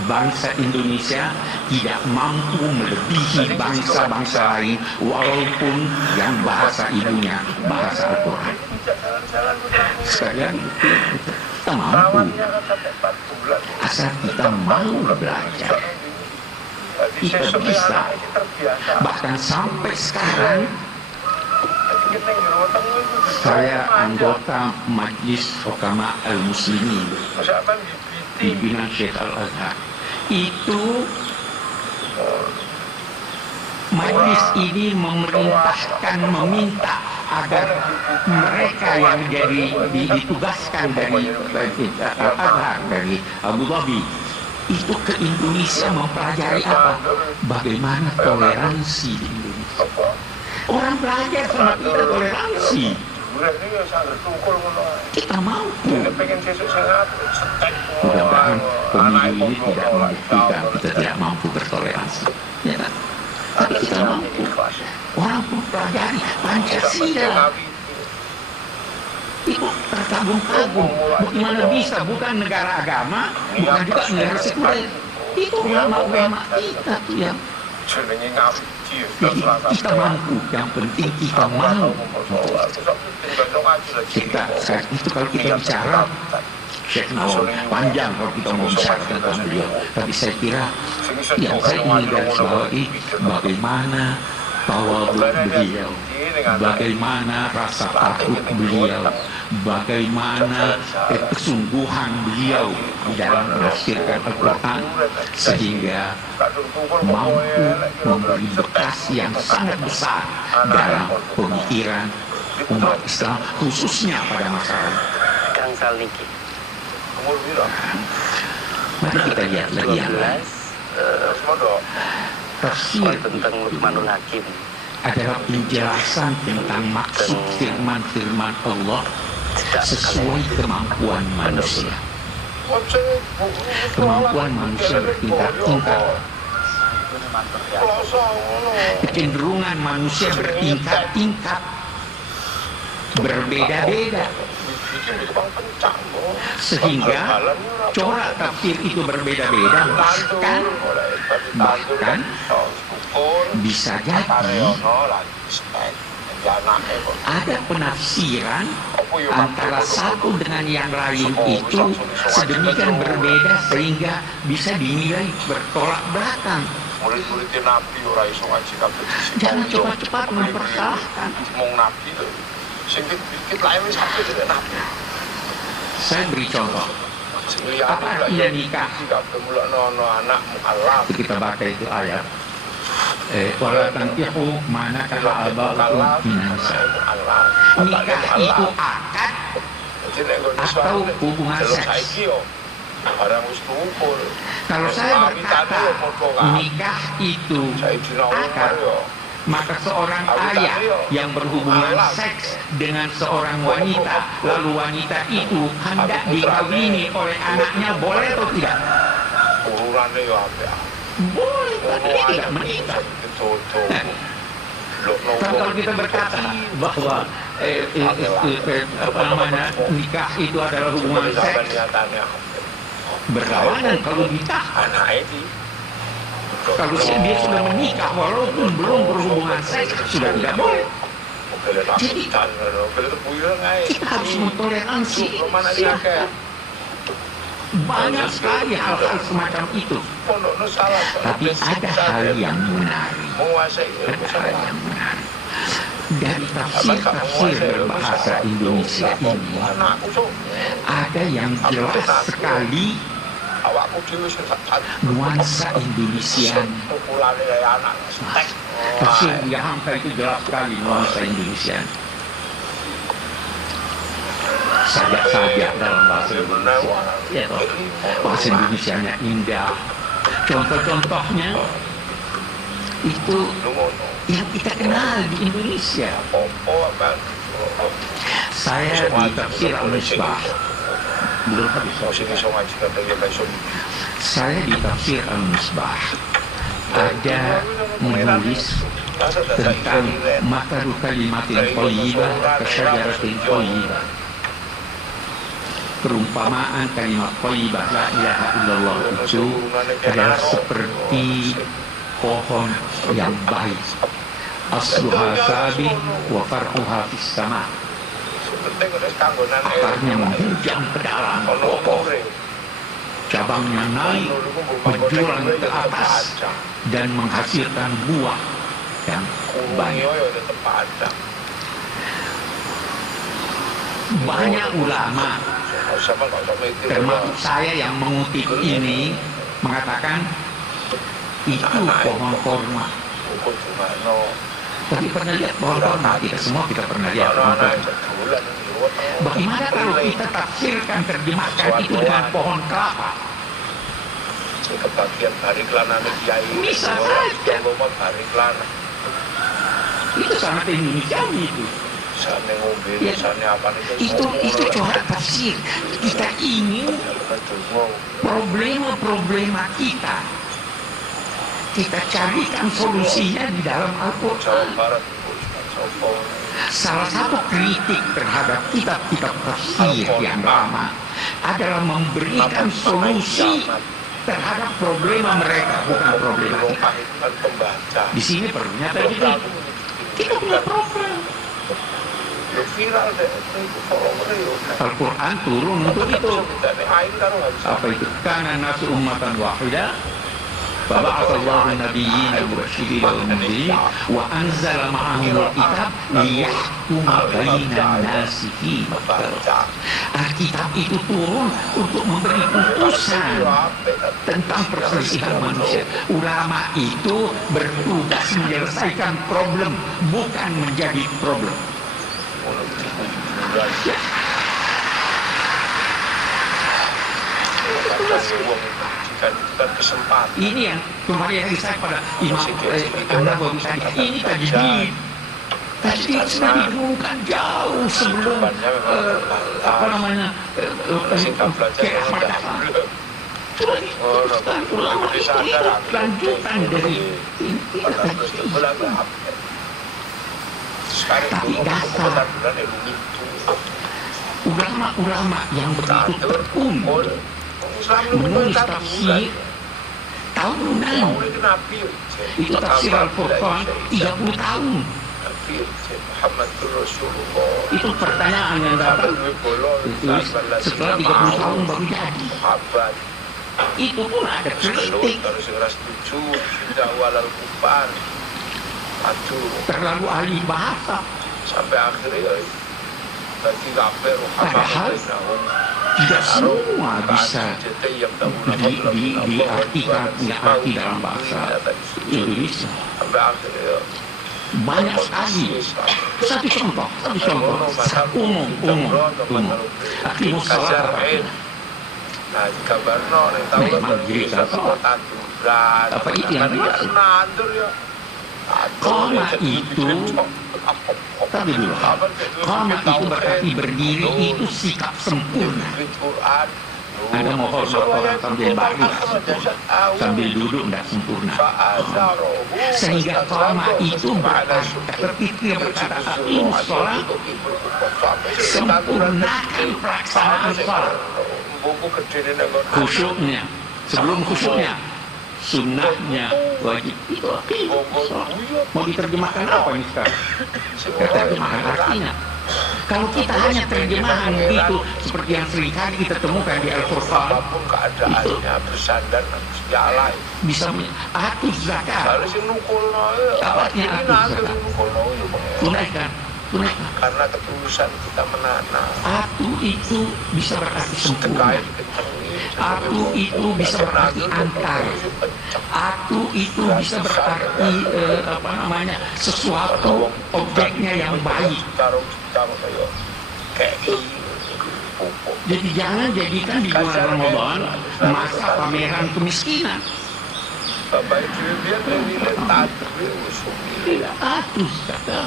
bangsa Indonesia tidak mampu melebihi bangsa-bangsa lain walaupun yang bahasa ibunya bahasa Al-Quran. Sekalian kita mampu asal kita mau belajar. Kita bisa. Bahkan sampai sekarang saya anggota Majlis Hukama Al-Muslimin, pimpinan Syekh Al-Azhar. Itu majlis ini meminta agar mereka yang ditugaskan dari Al-Azhar, dari Abu Dhabi, itu ke Indonesia mempelajari apa? Bagaimana toleransi di Indonesia. Orang belajar sama kita toleransi. Kita mampu. Mudah-mudahan pemilu ini tidak membuktikan kita tidak mampu bertoleransi. Ya kan? Tapi kita mampu. Orang mempelajari Pancasila. Itu terkagum-kagum. Bagaimana bisa? Bukan negara agama, bukan juga negara sekuler. Itu ulama-ulama kita tuh yang jadi kita mampu. Yang penting kita mau. Kita saat itu kalau kita bicara, Syekh Nawawi panjang kalau kita mau bicara tentang beliau. Tapi saya kira yang saya ingin garis bawahi bagaimana tawadhu beliau, bagaimana rasa takut beliau, bagaimana kesungguhan beliau di dalam menafsirkan Al-Quran sehingga mampu memberi bekas yang sangat besar dalam pemikiran umat Islam khususnya pada masalah. umur piro? Mari kita lihat lagi yang lain. Semoga Tafsir tentang Luqmanul Hakim adalah penjelasan tentang maksud firman-firman Allah sesuai kemampuan manusia. Kemampuan manusia bertingkat-tingkat. Kecenderungan manusia bertingkat-tingkat, berbeda-beda, sehingga corak tafsir itu berbeda-beda. Bahkan bisa jadi ada penafsiran antara satu dengan yang lain itu sedemikian berbeda sehingga bisa dinilai bertolak belakang. Murid-murid Nabi ora iso ngaji kabeh. Jangan cepat-cepat mempersalahkan. Mong Nabi lho. Sing dikit lae wis kabeh dhewe Nabi. Saya beri contoh. Apa artinya nikah? Kabeh mulakno anak mukallaf. Kita baca itu ayat. Wala tankihu mana kaha aba'ukum minan nisa. Nikah itu akad atau hubungan seks. Kalau saya berkata nikah itu akad, maka seorang ayah yang berhubungan seks dengan seorang wanita, lalu wanita itu hendak dikawini oleh anaknya, boleh atau tidak? Boleh, tapi tidak menikah. Kalau kita berkata bahwa nikah itu adalah hubungan seks, berlawanan kalau nikah. Kalau dia sudah menikah walaupun belum berhubungan seks sudah tidak boleh. Jadi kita harus mentoleransi silakan. Banyak sekali hal-hal semacam itu. Tapi ada hal yang menarik. Dari tafsir-tafsir berbahasa Indonesia ini ada yang jelas sekali nuansa Indonesian. Tafsir yang itu jelas sekali nuansa Indonesian. Sajak-sajak dalam bahasa Indonesia. Bahasa Indonesianya indah. Contoh-contohnya itu yang kita kenal di Indonesia. Saya di tafsir Al-Misbah. Belum habis. Saya di tafsir Al-Misbah ada menulis tentang makaru kalimatin thayyibah kasyajaratin thayyibah. Perumpamaan kalimat thayyibah la ilaha illallah itu adalah seperti pohon yang baik. Asluha sabit wa far'uha fis sama'. Akarnya menghujam ke dalam pokok, cabangnya naik menjulang ke atas dan menghasilkan buah yang banyak. Banyak ulama, termasuk saya yang mengutip ini, mengatakan itu pohon korma. Tapi pernah lihat pohon korma? Kita semua kita pernah lihat pohon korma. Bagaimana kalau kita tafsirkan, terjemahkan itu dengan pohon kelapa? Bisa saja. Itu sangat Indonesia itu. Ya, itu corak tafsir. Kita ingin problema-problema kita carikan solusinya di dalam Al-Quran. Salah satu kritik terhadap kitab-kitab tafsir yang lama adalah memberikan solusi terhadap problema mereka, bukan problema kita. Di sini perlunya terjadi. Kita punya problem. Al-Quran turun untuk itu. Apa itu? Kana nasu ummatan wahidah. Faba'athallahu nabiyyin mubasysyirin wa mundzirin wa anzala ma'ahumul kitab liyahkuma bainan nasi fi ma ikhtalafu. Alkitab itu turun untuk memberi putusan tentang perselisihan manusia. Ulama itu bertugas menyelesaikan problem, bukan menjadi problem. uang jika itu kan kesempatan. Ini yang kemarin yang saya pada Imam Anda baru tadi. Ini tajdid. Tajdid sudah didengungkan jauh sebelum apa namanya kayak Ahmad Dahlan. Ulama itu lanjutan dari tapi dasar ulama-ulama yang begitu tekun menulis tafsir tahunan. Itu tafsir Al-Furqan 30 tahun. Itu pertanyaan yang datang setelah 30 tahun baru jadi. Itu pun ada kritik. Terlalu ahli bahasa. Sampai akhirnya padahal tidak semua bisa diartikan punya arti dalam bahasa Indonesia. Banyak sekali. Satu contoh umum. Akimus salah. Nah, kabarno yang tahu memang jadi contoh. Apa itu yang dimaksud? Koma itu tapi dulu koma itu berarti berdiri, itu sikap sempurna. Anda mau hormat orang sambil baring sambil duduk tidak sempurna. Sehingga koma itu berarti berpikir berkata ini sholat, sempurnakan pelaksanaan sholat. Khusyuknya, sebelum khusyuknya sunnahnya wajib itu mau diterjemahkan apa ini sekarang? Terjemahan artinya. Kalau kita hanya terjemahan begitu seperti yang seringkali kita temukan di Al-Furqan, itu bersandar harus jalan. Bisa atur zakat. Awalnya atur zakat. Tunaikan. Karena ketulusan kita menanam. Atu itu bisa berarti sempurna. Atu itu bisa berarti antar. Atu itu bisa berarti apa namanya, sesuatu objeknya yang baik. Jadi jangan jadikan di bulan Ramadan masa pameran kemiskinan. Tidak atus kata.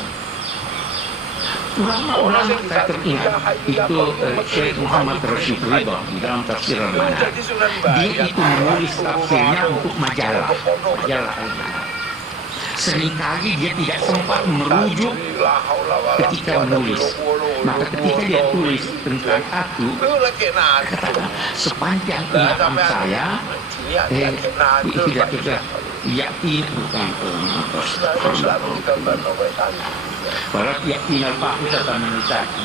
Ulama-ulama saya teringat itu Syekh Muhammad Rashid Ridha di dalam tafsir Al-Mana. Dia itu menulis tafsirnya untuk majalah. Seringkali dia tidak sempat merujuk ketika menulis. Maka ketika dia tulis tentang aku, katakan sepanjang ingatan saya tidak yakin bukan barat yakin al-fahusah tamanitaki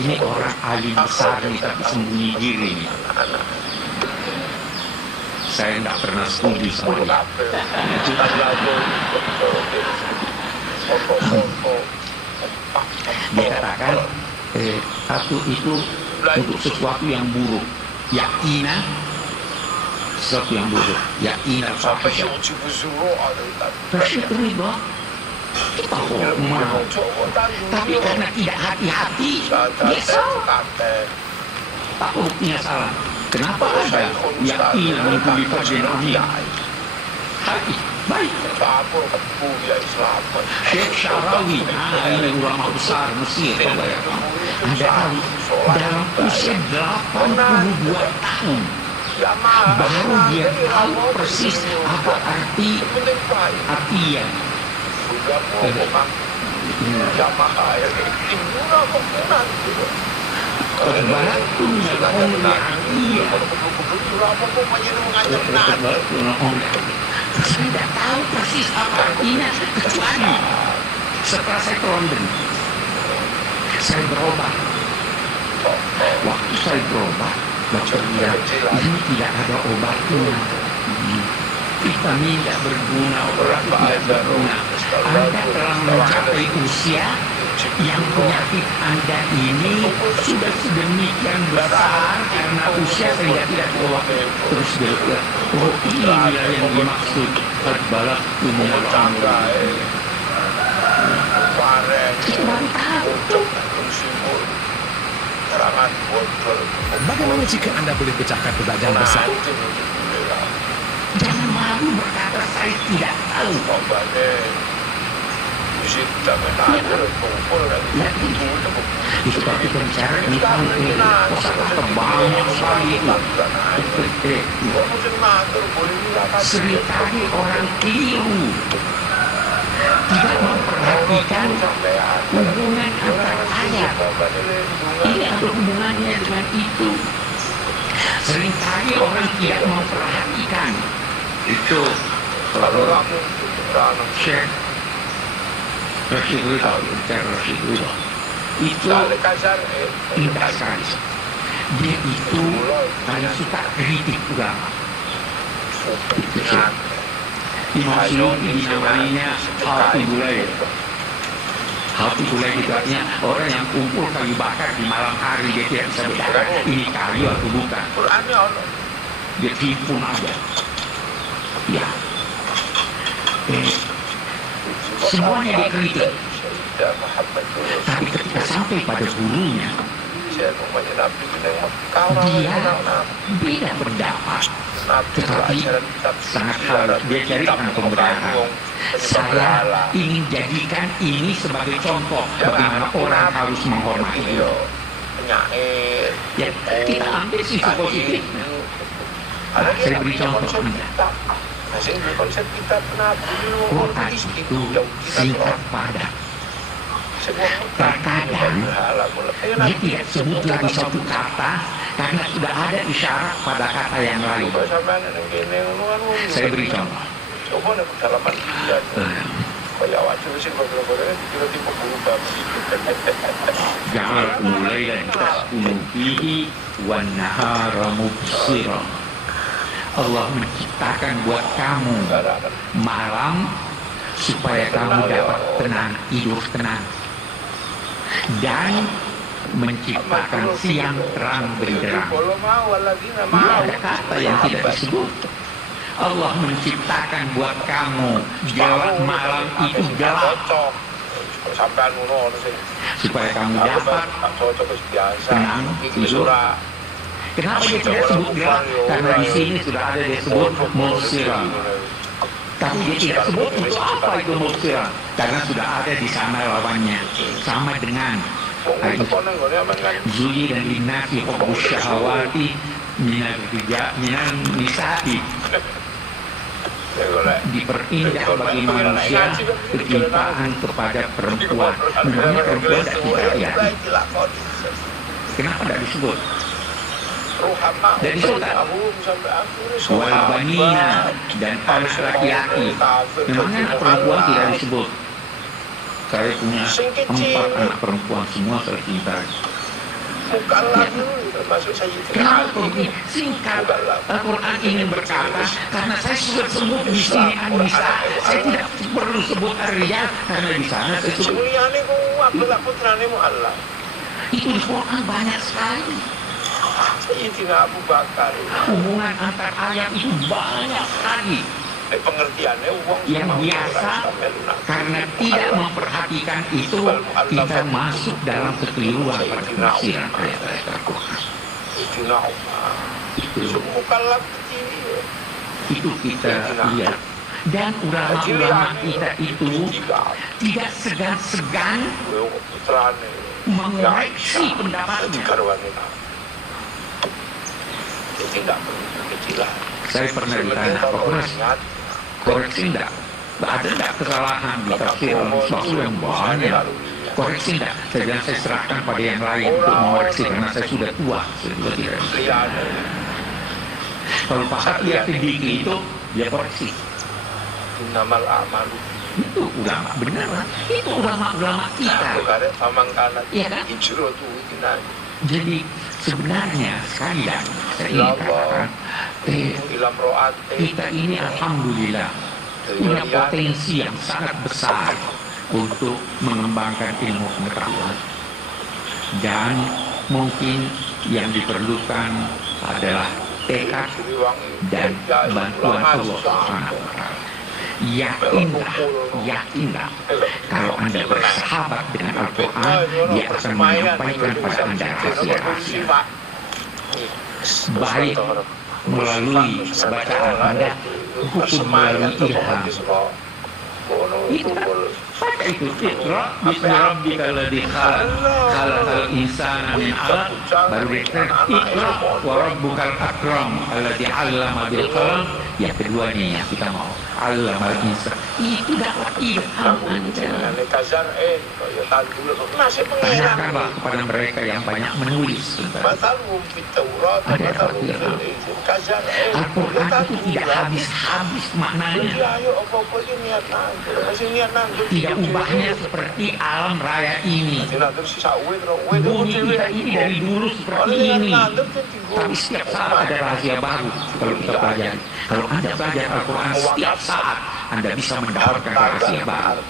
ini orang alim besar nih tapi sembunyi diri nih. Saya tidak pernah setuju sama dia. Dia katakan aku itu untuk sesuatu yang buruk, yakina sesuatu yang buruk, yakina al-fahusah. Rashid Ridha kita hormat, tapi karena tidak hati-hati dia salah. Tak buktinya salah. Kenapa ada yakin mengikuti perjalanan ini? Hati baik. Syekh Syarawi, ini ulama besar Mesir. Anda tahu dalam usia 82 tahun baru dia tahu persis apa artinya. Saya tidak tahu persis apa artinya, kecuali setelah saya ke London saya berobat. Waktu saya berobat, dokter bilang ini tidak ada obatnya, vitamin tidak berguna, obat tidak berguna. Anda telah mencapai usia yang penyakit Anda ini sudah sedemikian besar karena usia sehingga tidak kuat. Terus dia bilang, oh inilah yang dimaksud terbalas dunia tangga. Kita baru tahu. keterangan botol. Bagaimana jika Anda boleh pecahkan pedagang besar? Jangan malu berkata saya tidak tahu. Itu seperti pembicara ini tahu kosakata banyak sekali itu. Seringkali orang keliru, tidak memperhatikan hubungan antar ayat. Ini ada hubungannya dengan itu. Seringkali orang tidak memperhatikan itu. Syekh Rasulullah, bicara Rasulullah itu indah sekali. Dia itu paling suka kritik ulama. Imam Suyuti dinamainya Hatibulai. Hatibulai itu artinya orang yang kumpul kayu bakar di malam hari, dia tidak bisa bedakan ini kayu atau bukan. Dia timpun aja. Ya. Semuanya dia kritik. Tapi ketika sampai pada gurunya, dia beda pendapat. Tetapi sangat halus dia carikan pembenaran. Saya ingin jadikan ini sebagai contoh bagaimana orang harus menghormati. Ya, kita ambil sisi positifnya. Saya beri contoh Anda. Quran itu singkat padat. Terkadang dia tidak sebut lagi satu kata karena sudah ada isyarat pada kata yang lain. Saya beri contoh. Jangan mulai dan tasbunu fihi wan nahara mubsira. Allah menciptakan buat kamu malam supaya kamu dapat tenang, tidur tenang, dan menciptakan siang terang benderang. Ini ada kata yang tidak disebut. Allah menciptakan buat kamu gelap malam itu gelap supaya kamu dapat tenang, tidur. Kenapa dia tidak sebut gelap? Karena di sini sudah ada dia sebut musira. Tapi dia tidak sebut untuk apa itu musira. Karena sudah ada di sana lawannya. Sama dengan Zuyi dan Linnafi Hubbus Syahawati Minal Nisa'i. Diperindah bagi manusia kecintaan kepada perempuan. Namanya perempuan tidak dihayati. Kenapa tidak disebut? Dari sultan walbanina dan anak laki-laki. Memangnya anak perempuan tidak disebut? Saya punya 4 anak perempuan, semua saya cintai. Kenapa begini? Singkat Al-Quran ingin berkata, karena saya sudah sebut di sini An-Nisa, saya tidak perlu sebut Ar-Rijal karena di sana saya sebut. Itu di Quran banyak sekali. Sayyidina Abu Bakar. Hubungan antar ayat itu banyak sekali. Pengertiannya yang biasa karena tidak memperhatikan itu kita masuk dalam kekeliruan pada penafsiran ayat-ayat Al-Quran. Itu kita lihat. Dan ulama-ulama kita itu tidak segan-segan mengoreksi pendapatnya. Saya pernah ditanya, koreksi enggak? Ada enggak kesalahan di tafsir Al-Mas'ul yang banyak? Koreksi enggak? Saya bilang saya serahkan pada yang lain untuk mengoreksi karena saya sudah tua. Kalau Pak lihat sedikit itu, dia koreksi. Itu ulama, benar lah. Itu ulama-ulama kita. Iya kan? Jadi sebenarnya sekalian saya ingin katakan kita ini alhamdulillah punya potensi yang sangat besar untuk mengembangkan ilmu pengetahuan, dan mungkin yang diperlukan adalah tekad dan bantuan Allah Subhanahu wa Ta'ala. Yakinlah, kalau Anda bersahabat dengan Al-Quran, dia akan menyampaikan pada Anda rahasia-rahasia. Baik melalui bacaan Anda, maupun melalui ilham. Itu baca itu Iqra bismi rabbikal ladzi khalaq khalaqal insana min 'alaq, baru dikatakan Iqra wa rabbukal akram alladzi 'allama bil qalam. Yang keduanya yang kita mau 'allamal insan, itu dapat ilham Anda. Tanyakanlah kepada mereka yang banyak menulis. Ada dapat ilham. Al-Quran itu tidak habis-habis maknanya. Tidak ubahnya seperti alam raya ini. Bumi kita ini dari dulu seperti ini. Tapi setiap saat ada rahasia baru kalau kita pelajari. Kalau Anda belajar Al-Quran setiap saat, Anda bisa mendapatkan rahasia baru.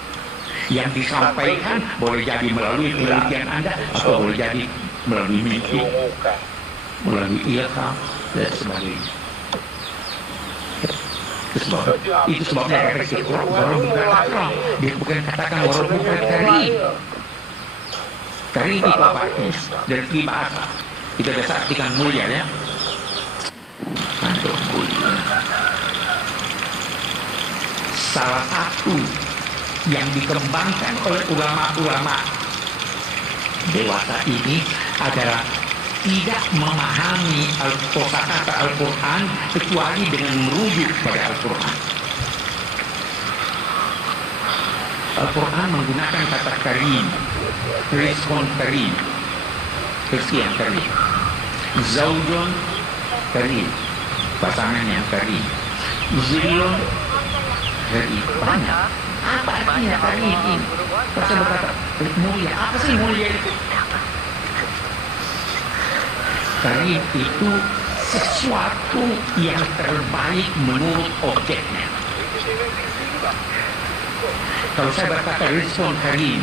Yang disampaikan boleh jadi melalui penelitian Anda, atau boleh jadi melalui mimpi, melalui ilham, dan sebagainya. Itu sebabnya kata Iqra wa rabbukal akram. Dia bukan katakan wa rabbukal karim. Karim itu apa artinya? Dari segi bahasa kita bisa artikan mulia, ya. Untuk mulia. Salah satu yang dikembangkan oleh ulama-ulama dewasa ini adalah tidak memahami kosakata Al-Quran kecuali dengan merujuk pada Al-Quran. Al-Quran menggunakan kata karim, respon karim, kesian karim, zaujun karim, pasangan yang karim, zilun karim. Banyak. Apa artinya karim ini? Saya berkata mulia. Apa sih mulia itu? Karim itu sesuatu yang terbaik menurut objeknya. Kalau saya berkata respon karim,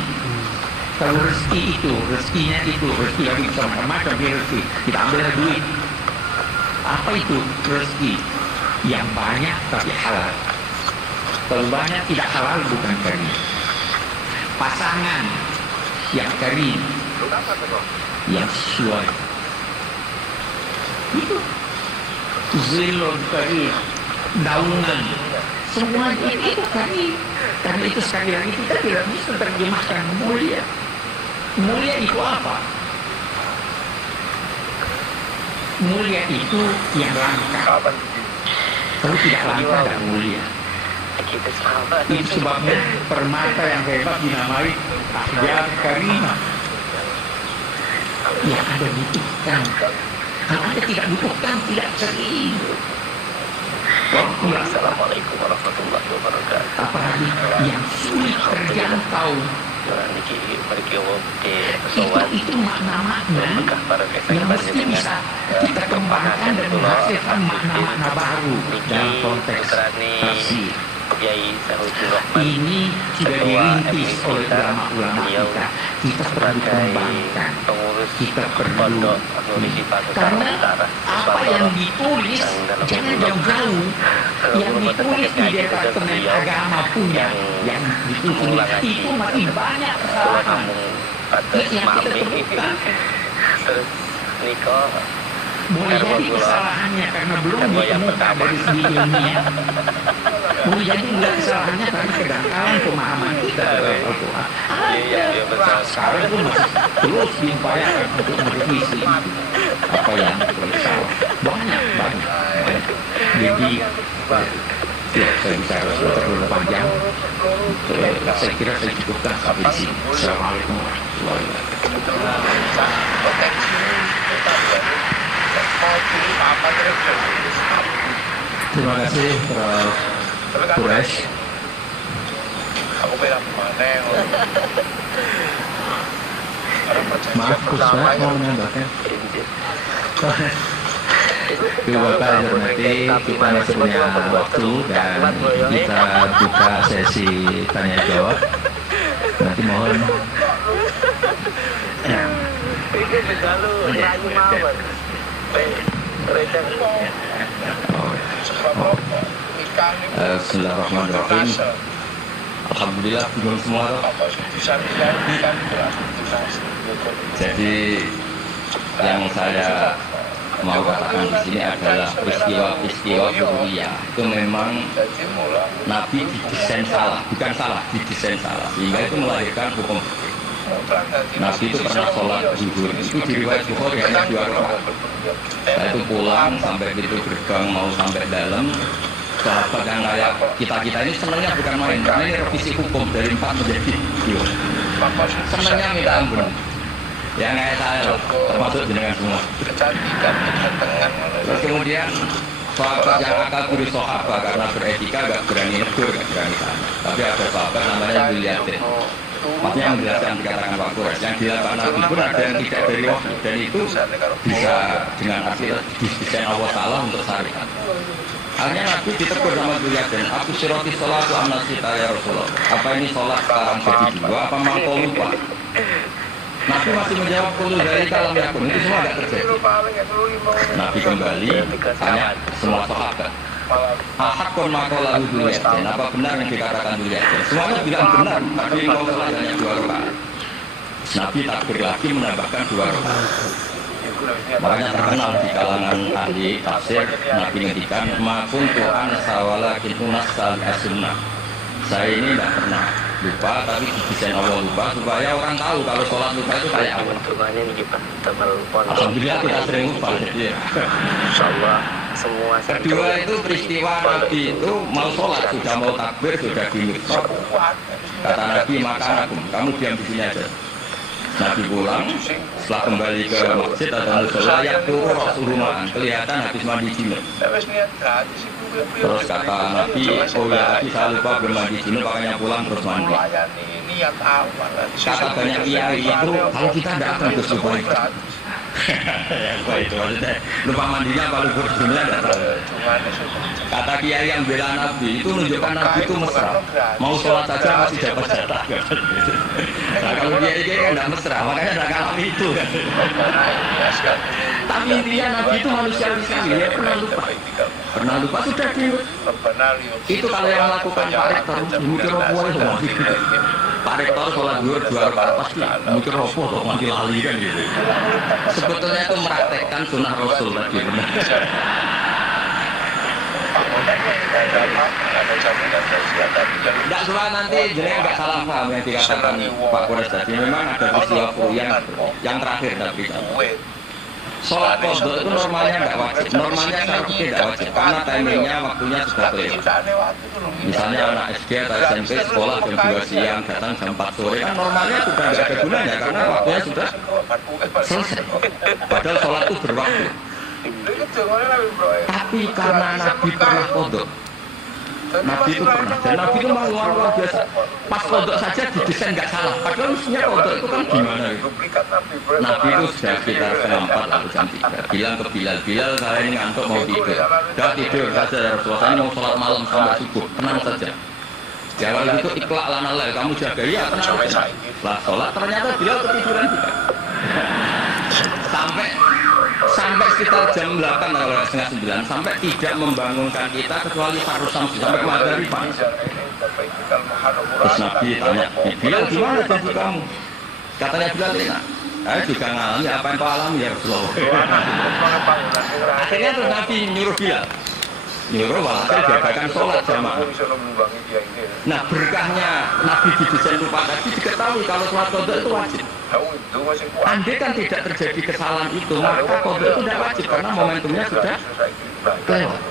kalau rezeki itu, rezekinya itu, rezeki lagi bisa macam-macam rezeki. Kita ambil duit. Apa itu rezeki? Yang banyak tapi halal. Kalau banyak tidak halal bukan karim. Pasangan yang karim, yang sesuai. Itu zilun karim, daunan, semua itu karim. Karena itu sekali lagi kita tidak bisa terjemahkan mulia. Mulia itu apa? Mulia itu yang langka. Kalau tidak langka tidak mulia. Itu sebabnya permata yang hebat dinamai ahjar karimah. Yang Anda butuhkan. Kalau Anda tidak butuhkan, tidak karim. Assalamualaikum warahmatullahi wabarakatuh. Apalagi yang sulit terjangkau. Itu makna-makna yang mesti bisa kita kembangkan dan menghasilkan makna-makna baru dalam konteks tafsir. Ini sudah dirintis oleh ulama-ulama kita. Kita perlu kembangkan. Kita perlu, karena apa yang ditulis jangan jauh-jauh. Yang ditulis di Departemen Agama punya, yang ditulis itu masih banyak kesalahan yang kita temukan. Boleh jadi kesalahannya karena belum ditemukan dari segi ilmiah. Boleh jadi juga kesalahannya karena kedangkalan pemahaman kita dari Al-Quran. Sekarang itu masih terus diupayakan untuk merevisi apa yang salah. Banyak. Jadi ya, saya bicara sudah terlalu panjang. Saya kira saya cukupkan sampai di sini. Assalamualaikum warahmatullahi wabarakatuh. Terima kasih Prof. Quraisy. Aku bilang mana yang Maaf, Kusma mau menambahkan. Bapak hormati, kita masih punya waktu dan kita buka sesi tanya jawab. Nanti mohon. itu selalu rayu mawar. Sebab Bismillahirrahmanirrahim. Alhamdulillah bingung semua toh. Jadi yang saya mau katakan di sini adalah peristiwa dunia itu memang Nabi didesain salah, bukan salah, didesain salah, sehingga itu melahirkan hukum. Nabi itu pernah sholat zuhur, itu di riwayat Bukhari hanya 2 rakaat. Setelah itu pulang sampai pintu gerbang mau sampai dalam. Sahabat yang kayak kita ini senangnya bukan main, karena ini revisi hukum dari 4 menjadi 2. Senangnya minta ampun. Yang kayak saya loh, termasuk jenengan semua. Terus kemudian sahabat yang akal guru sahabat karena beretika gak berani negur, gak berani sana. Tapi ada sahabat namanya Juliatin. Maksudnya menjelaskan dikatakan Pak Kures, yang dilakukan Nabi pun ada yang tidak dari wahyu, dan itu bisa dengan hasil desain Allah Ta'ala untuk syariat. Akhirnya Nabi ditegur sama Juliatin, aku siroti sholat wa amnasita ya Rasulullah. Apa ini sholat sekarang jadi 2, apa mangkau lupa? Nabi masih menjawab kullu dari kalam yakun, itu semua tidak terjadi. Nabi kembali tanya semua sahabat, ahakun makalah Juliatin, apa benar yang dikatakan Juliatin? Semuanya bilang benar, tapi engkau sholat hanya 2 rakaat. Nabi takbir lagi menambahkan 2 rakaat. Makanya terkenal di kalangan ahli tafsir, Nabi ngendikan makun Tuhan sawalakin unas sal as-sunnah. Saya ini tidak pernah lupa, tapi didesain Allah lupa supaya orang tahu kalau sholat lupa itu kayak apa. Alhamdulillah kita sering lupa. Ya. Insyaallah semua. Kedua itu peristiwa Nabi itu mau sholat, sudah mau takbir, sudah dimikot. Kata Nabi, maka kamu diam di sini aja. Nabi pulang, setelah kembali ke masjid atau musola, yang turun Rasulullah, kelihatan habis mandi junub. Terus kata Nabi, oh ya tadi saya lupa belum mandi junub, makanya pulang terus mandi. Kata banyak kiai itu, kalau kita tidak akan bersyukur itu. Apa itu maksudnya? Lupa mandinya apa lupa junubnya tidak tahu. Kata kiai yang bela Nabi itu menunjukkan Nabi itu mesra. Mau sholat saja masih dapat jatah. Nah kalau kiai kan tidak mesra, makanya tidak kalah itu. Tapi intinya Nabi itu manusiawi sekali, ya pernah lupa sudah diurut. Itu kalau yang melakukan Pak Rektor, mikir apa itu? Pak Rektor sholat zuhur 2 rakaat pasti mikir apa kok mati lali kan gitu. Sebetulnya itu meraktekkan sunnah Rasul tadi benar. Tidak semua nanti jenengan nggak salah paham yang dikatakan Pak Kures tadi. Memang ada peristiwa yang terakhir tapi sholat qadha itu normalnya nggak wajib. Normalnya secara fikih tidak wajib karena timingnya waktunya sudah kelewat. Misalnya anak SD atau SMP sekolah jam 2 siang datang jam 4 sore kan normalnya sudah nggak ada gunanya karena waktunya sudah selesai. Padahal sholat itu berwaktu. Tapi karena Nabi pernah qadha, Nabi itu pernah, dan Nabi itu memang luar biasa. Pas kodok saja didesain nggak salah. Padahal mestinya kodok itu kan gimana gitu. Nabi itu sudah sekitar setengah 4 atau jam 3. Bilang ke Bilal, Bilal saya ini ngantuk mau tidur. Udah tidur saja ya Rasulullah, saya mau sholat malam sampai subuh, tenang saja. Jawab itu ikhlas lana lel, kamu jaga ya tenang saja. Lah sholat ternyata Bilal ketiduran juga. Sampai sekitar jam 8 atau setengah 9 sampai tidak membangunkan kita kecuali Farus Samsi sampai ke matahari panas. Terus Nabi tanya, Bilal gimana janji kamu? Katanya Bilal enak. Saya juga ngalami apa yang kau alami ya Rasulullah. Akhirnya terus Nabi nyuruh Bilal, nyuruh walhasil diadakan sholat jamaah. Nah berkahnya Nabi didesain lupa tadi diketahui kalau sholat qadha itu wajib. Andai kan tidak terjadi kesalahan itu, maka qadha itu tidak wajib karena momentumnya sudah kelewat.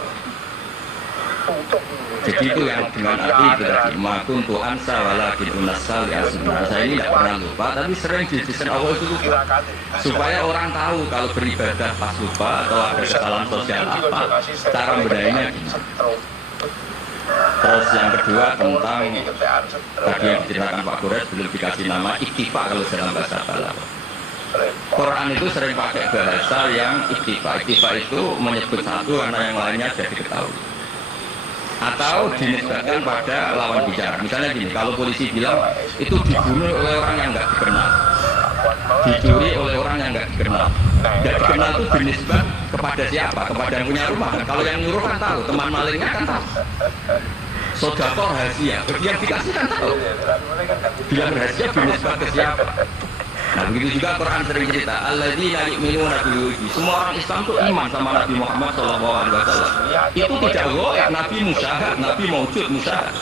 Jadi itu yang dengan arti itu tadi makun Tuhan walakin unasal ya sebenarnya saya ini tidak pernah lupa, tapi sering didesain Allah itu lupa supaya orang tahu kalau beribadah pas lupa atau ada kesalahan sosial apa, cara bedainnya gimana. Terus yang kedua tentang tadi yang diceritakan Pak Kures belum dikasih nama iktifa kalau dalam bahasa Balaghah. Quran itu sering pakai bahasa yang iktifa. Iktifa itu menyebut satu karena yang lainnya jadi diketahui. Atau dinisbatkan pada lawan bicara. Misalnya gini, kalau polisi bilang itu dibunuh oleh orang yang nggak dikenal, dicuri oleh orang yang nggak dikenal. Nggak dikenal itu bernisbat kepada siapa? Kepada yang punya rumah. Kalau yang nyuruh kan tahu, teman malingnya kan tahu. Sodako rahasia, yang dikasih kan tahu. Bilang rahasia bernisbat ke siapa? Nah begitu juga Quran sering cerita alladzina yu'minuna bil ghaibi. Semua orang Islam itu iman sama Nabi Muhammad SAW. Itu tidak goib, Nabi musyahad, Nabi maujud musyahad.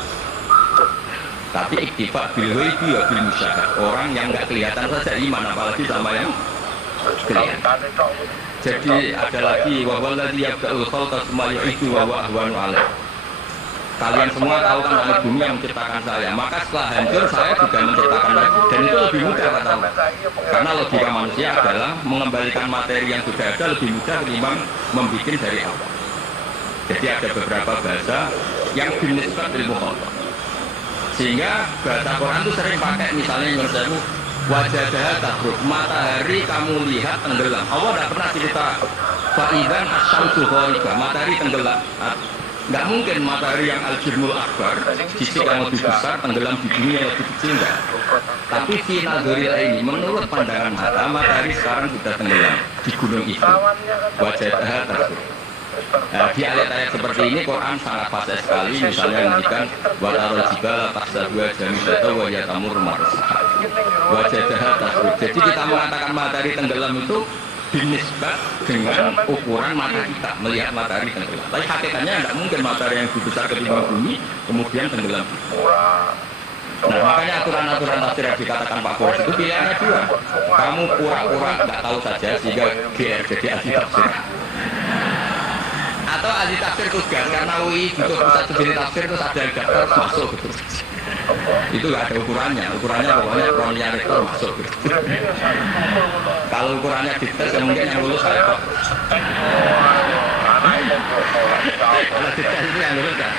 Tapi iktifak bil ghaibi ya bil musyahad. Orang yang nggak kelihatan saja iman, apalagi sama yang kelihatan. Jadi ada lagi wa walladzi yabda'ul khalqa tsumma yu'idu wa huwa ahwanu 'alaih. Kalian semua tahu kan langit bumi yang menciptakan saya. Maka setelah hancur saya juga menciptakan lagi. Dan itu lebih mudah kata. Karena logika manusia adalah mengembalikan materi yang sudah ada lebih mudah ketimbang membuat dari awal. Jadi ada beberapa bahasa yang dinisbat ilmu khalq. Sehingga bahasa Quran itu sering pakai misalnya yang menurut wajadah tabruk, matahari kamu lihat tenggelam. Allah tidak pernah cerita fa'idan asyamsu gharibah, matahari tenggelam. Nggak mungkin matahari yang al-jirmul akbar, sisi yang lebih besar, tenggelam di bumi yang lebih kecil, enggak. Tapi final gorila ini, menurut pandangan mata, matahari sekarang sudah tenggelam di gunung itu. Wajah tersebut. Nah, di ayat-ayat seperti ini, Quran sangat fasih sekali, misalnya menghentikan watarul jibala tahsabuha jamidatan wa hiya tamurru marra sahab. Wajah tersebut. Jadi kita mengatakan matahari tenggelam itu dinisbat dengan ukuran mata kita melihat matahari tenggelam. Tapi hakikatnya tidak mungkin matahari yang lebih besar ketimbang bumi kemudian tenggelam. Nah makanya aturan-aturan tafsir yang dikatakan Pak Kores itu pilihannya dua. Kamu pura-pura nggak tahu saja sehingga GR jadi ahli tafsir. Atau ahli tafsir terus gas karena UI butuh pusat studi tafsir terus ada daftar masuk gitu. Itu nggak ada ukurannya pokoknya kronia rektor masuk gitu. Kalau ukurannya dites ya mungkin yang lulus saya kok. Kalau dites itu yang lulus kan.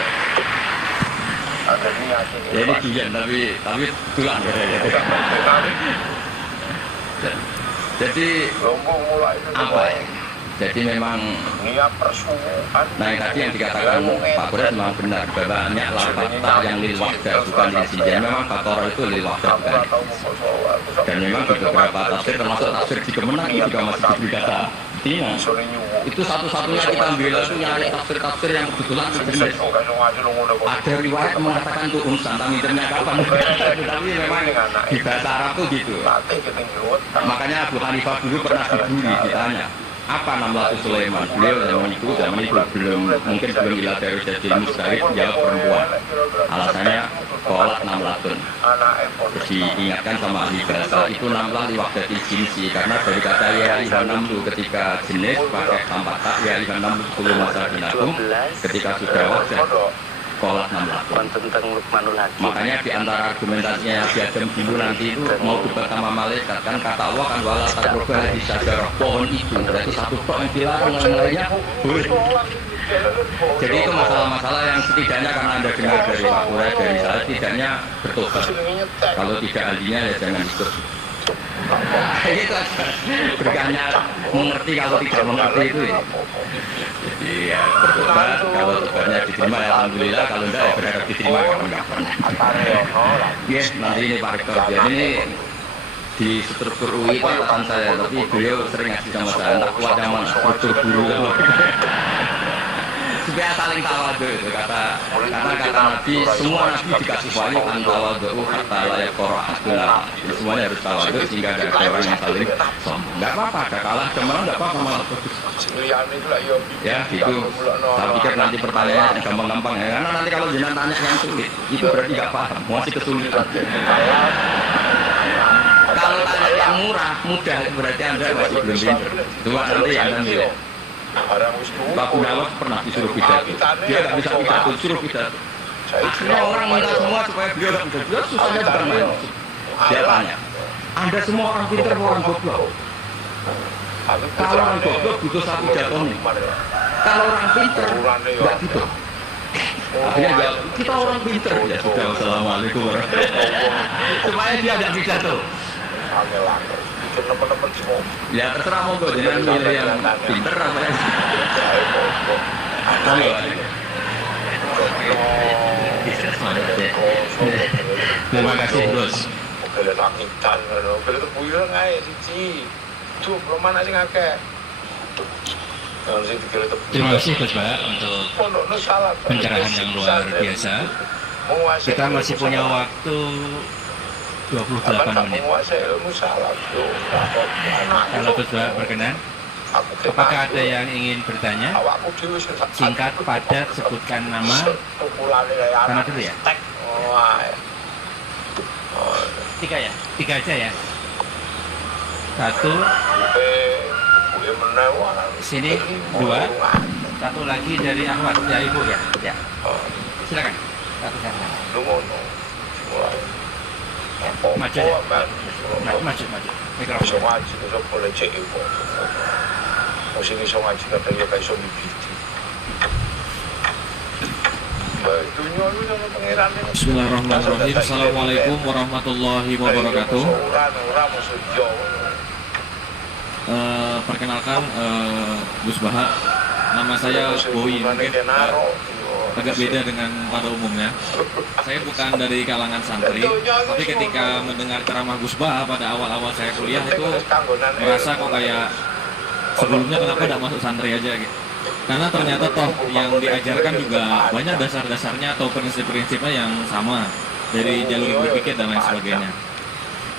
Ya ini giyan tapi tulang ya. Jadi apa ya? Jadi memang nah yang tadi yang dikatakan Pak Kures memang benar bahwa banyak lafaz yang lil wahdah bukan lil sinjah. Memang faktor itu lil wahdah bukan. Dan memang di beberapa tafsir termasuk tafsir di Kemenang juga masih diberi kata Tina. Itu satu-satunya kita bela itu nyari tafsir-tafsir yang kebetulan sejenis. Ada riwayat mengatakan itu unsan, tapi internya kapan? Tapi memang di bahasa Arab tuh gitu. Makanya Abu Hanifah dulu pernah dibully ditanya. Apa Namlatus Sulaiman? Beliau zaman itu mungkin belum ilah dari jadi mustahil jawab perempuan. Alasannya kolak Namlatun. Terus diingatkan sama ahli bahasa itu Namlah di waktu jinsi karena dari kata ya ihanam itu ketika jenis pakai tampak tak ya ihanam itu 10 masa dinakum ketika sudah wajah kolak Namlatun. Makanya di antara argumentasinya Nabi Adam dulu nanti itu mau debat sama malaikat kan kata Allah kan wala taqrabah di syajarah pohon itu berarti satu tok yang dilarang yang lainnya boleh. Jadi itu masalah-masalah yang setidaknya karena Anda dengar dari Pak Kures dari saya setidaknya bertobat. Kalau tidak ahlinya ya jangan ikut. Itu aja berkahnya mengerti kalau tidak mengerti itu ya. Jadi ya bertobat kalau tobatnya diterima ya alhamdulillah kalau enggak ya berharap diterima kapan-kapan. Yes nanti ini Pak Rektor jadi ini di struktur UI catatan saya tapi beliau sering ngasih sama saya tak kuat yang mana struktur guru supaya saling tawadu itu karena kata Nabi semua Nabi dikasih wahyu antawadu hatta layak Qur'an semuanya harus tawadu sehingga ada orang yang saling sombong nggak apa-apa ada kalah cuma nggak apa-apa malah bagus ya gitu saya pikir nanti pertanyaannya gampang-gampang ya karena nanti kalau jenengan tanya yang sulit itu berarti nggak paham masih kesulitan kalau tanya yang mudah berarti Anda masih belum pintar cuma nanti Anda nilai Pak Gunawan pernah disuruh pidato. Dia nggak bisa pidato, disuruh pidato. Akhirnya orang minta semua supaya beliau nggak pidato. Beliau susahnya bukan main. Dia tanya, Anda semua orang pintar, orang goblok. Kalau orang goblok butuh satu pidato nih. Kalau orang pintar nggak butuh. Akhirnya jawab, kita orang pintar. Ya sudah, wassalamualaikum warahmatullahi wabarakatuh. Supaya dia nggak pidato. Ya terserah mau gue jangan milih yang pinter apa ya. Terima kasih bos. Gele langitan ngono, gele kebuyuran ae siji. Duh, belum mana sing akeh. Terima kasih Gus Bah untuk pencerahan yang luar biasa. Kita masih punya waktu 28 menit. Kalau Gus Bah berkenan, apakah ada yang ingin bertanya? Singkat, padat, sebutkan nama. Mana dulu ya? Tiga ya? Tiga aja ya? Satu. Sini dua, satu lagi dari Ahmad, ya Ibu ya, ya. Silakan. Satu sana. Maju ya. Maju. Mikrofon. Bismillahirrahmanirrahim. Assalamualaikum warahmatullahi wabarakatuh. Perkenalkan Gus Bah, nama saya Boy, mungkin agak beda dengan pada umumnya. Saya bukan dari kalangan santri, tapi ketika mendengar ceramah Gus Bah pada awal-awal saya kuliah itu merasa kok kayak sebelumnya kenapa tidak masuk santri aja gitu. Karena ternyata toh yang diajarkan juga banyak dasar-dasarnya atau prinsip-prinsipnya yang sama dari jalur berpikir dan lain sebagainya.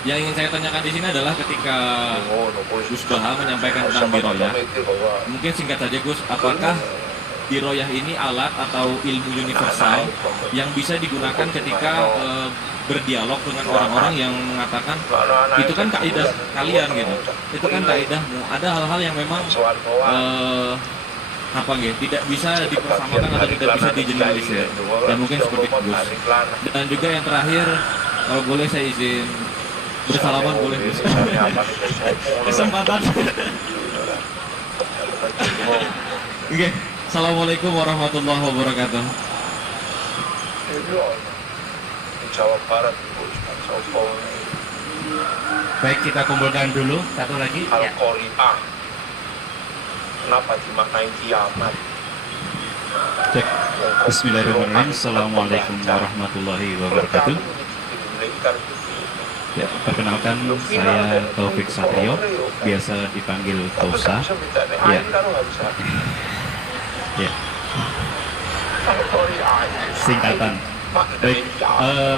Yang ingin saya tanyakan di sini adalah ketika Gus Bah menyampaikan tentang diroyah, mungkin singkat saja Gus, apakah diroyah ini alat atau ilmu universal yang bisa digunakan ketika berdialog dengan orang-orang yang mengatakan itu kan kaidah kalian gitu, itu kan kaidahmu, ada hal-hal yang memang tidak bisa dipersamakan atau tidak bisa digeneralisir, dan mungkin seperti itu Gus. Dan juga yang terakhir, kalau boleh saya izin bersalaman boleh kesempatan. Oke, assalamualaikum warahmatullahi wabarakatuh. Jawa Barat. Baik, kita kumpulkan dulu satu lagi. Al-Qari'ah. Kenapa dimaknai kiamat? Cek. Bismillahirrahmanirrahim. Assalamualaikum warahmatullahi wabarakatuh. Ya, perkenalkan saya Taufik Satrio, biasa dipanggil Tosa. Ya. Ya. Singkatan. Baik,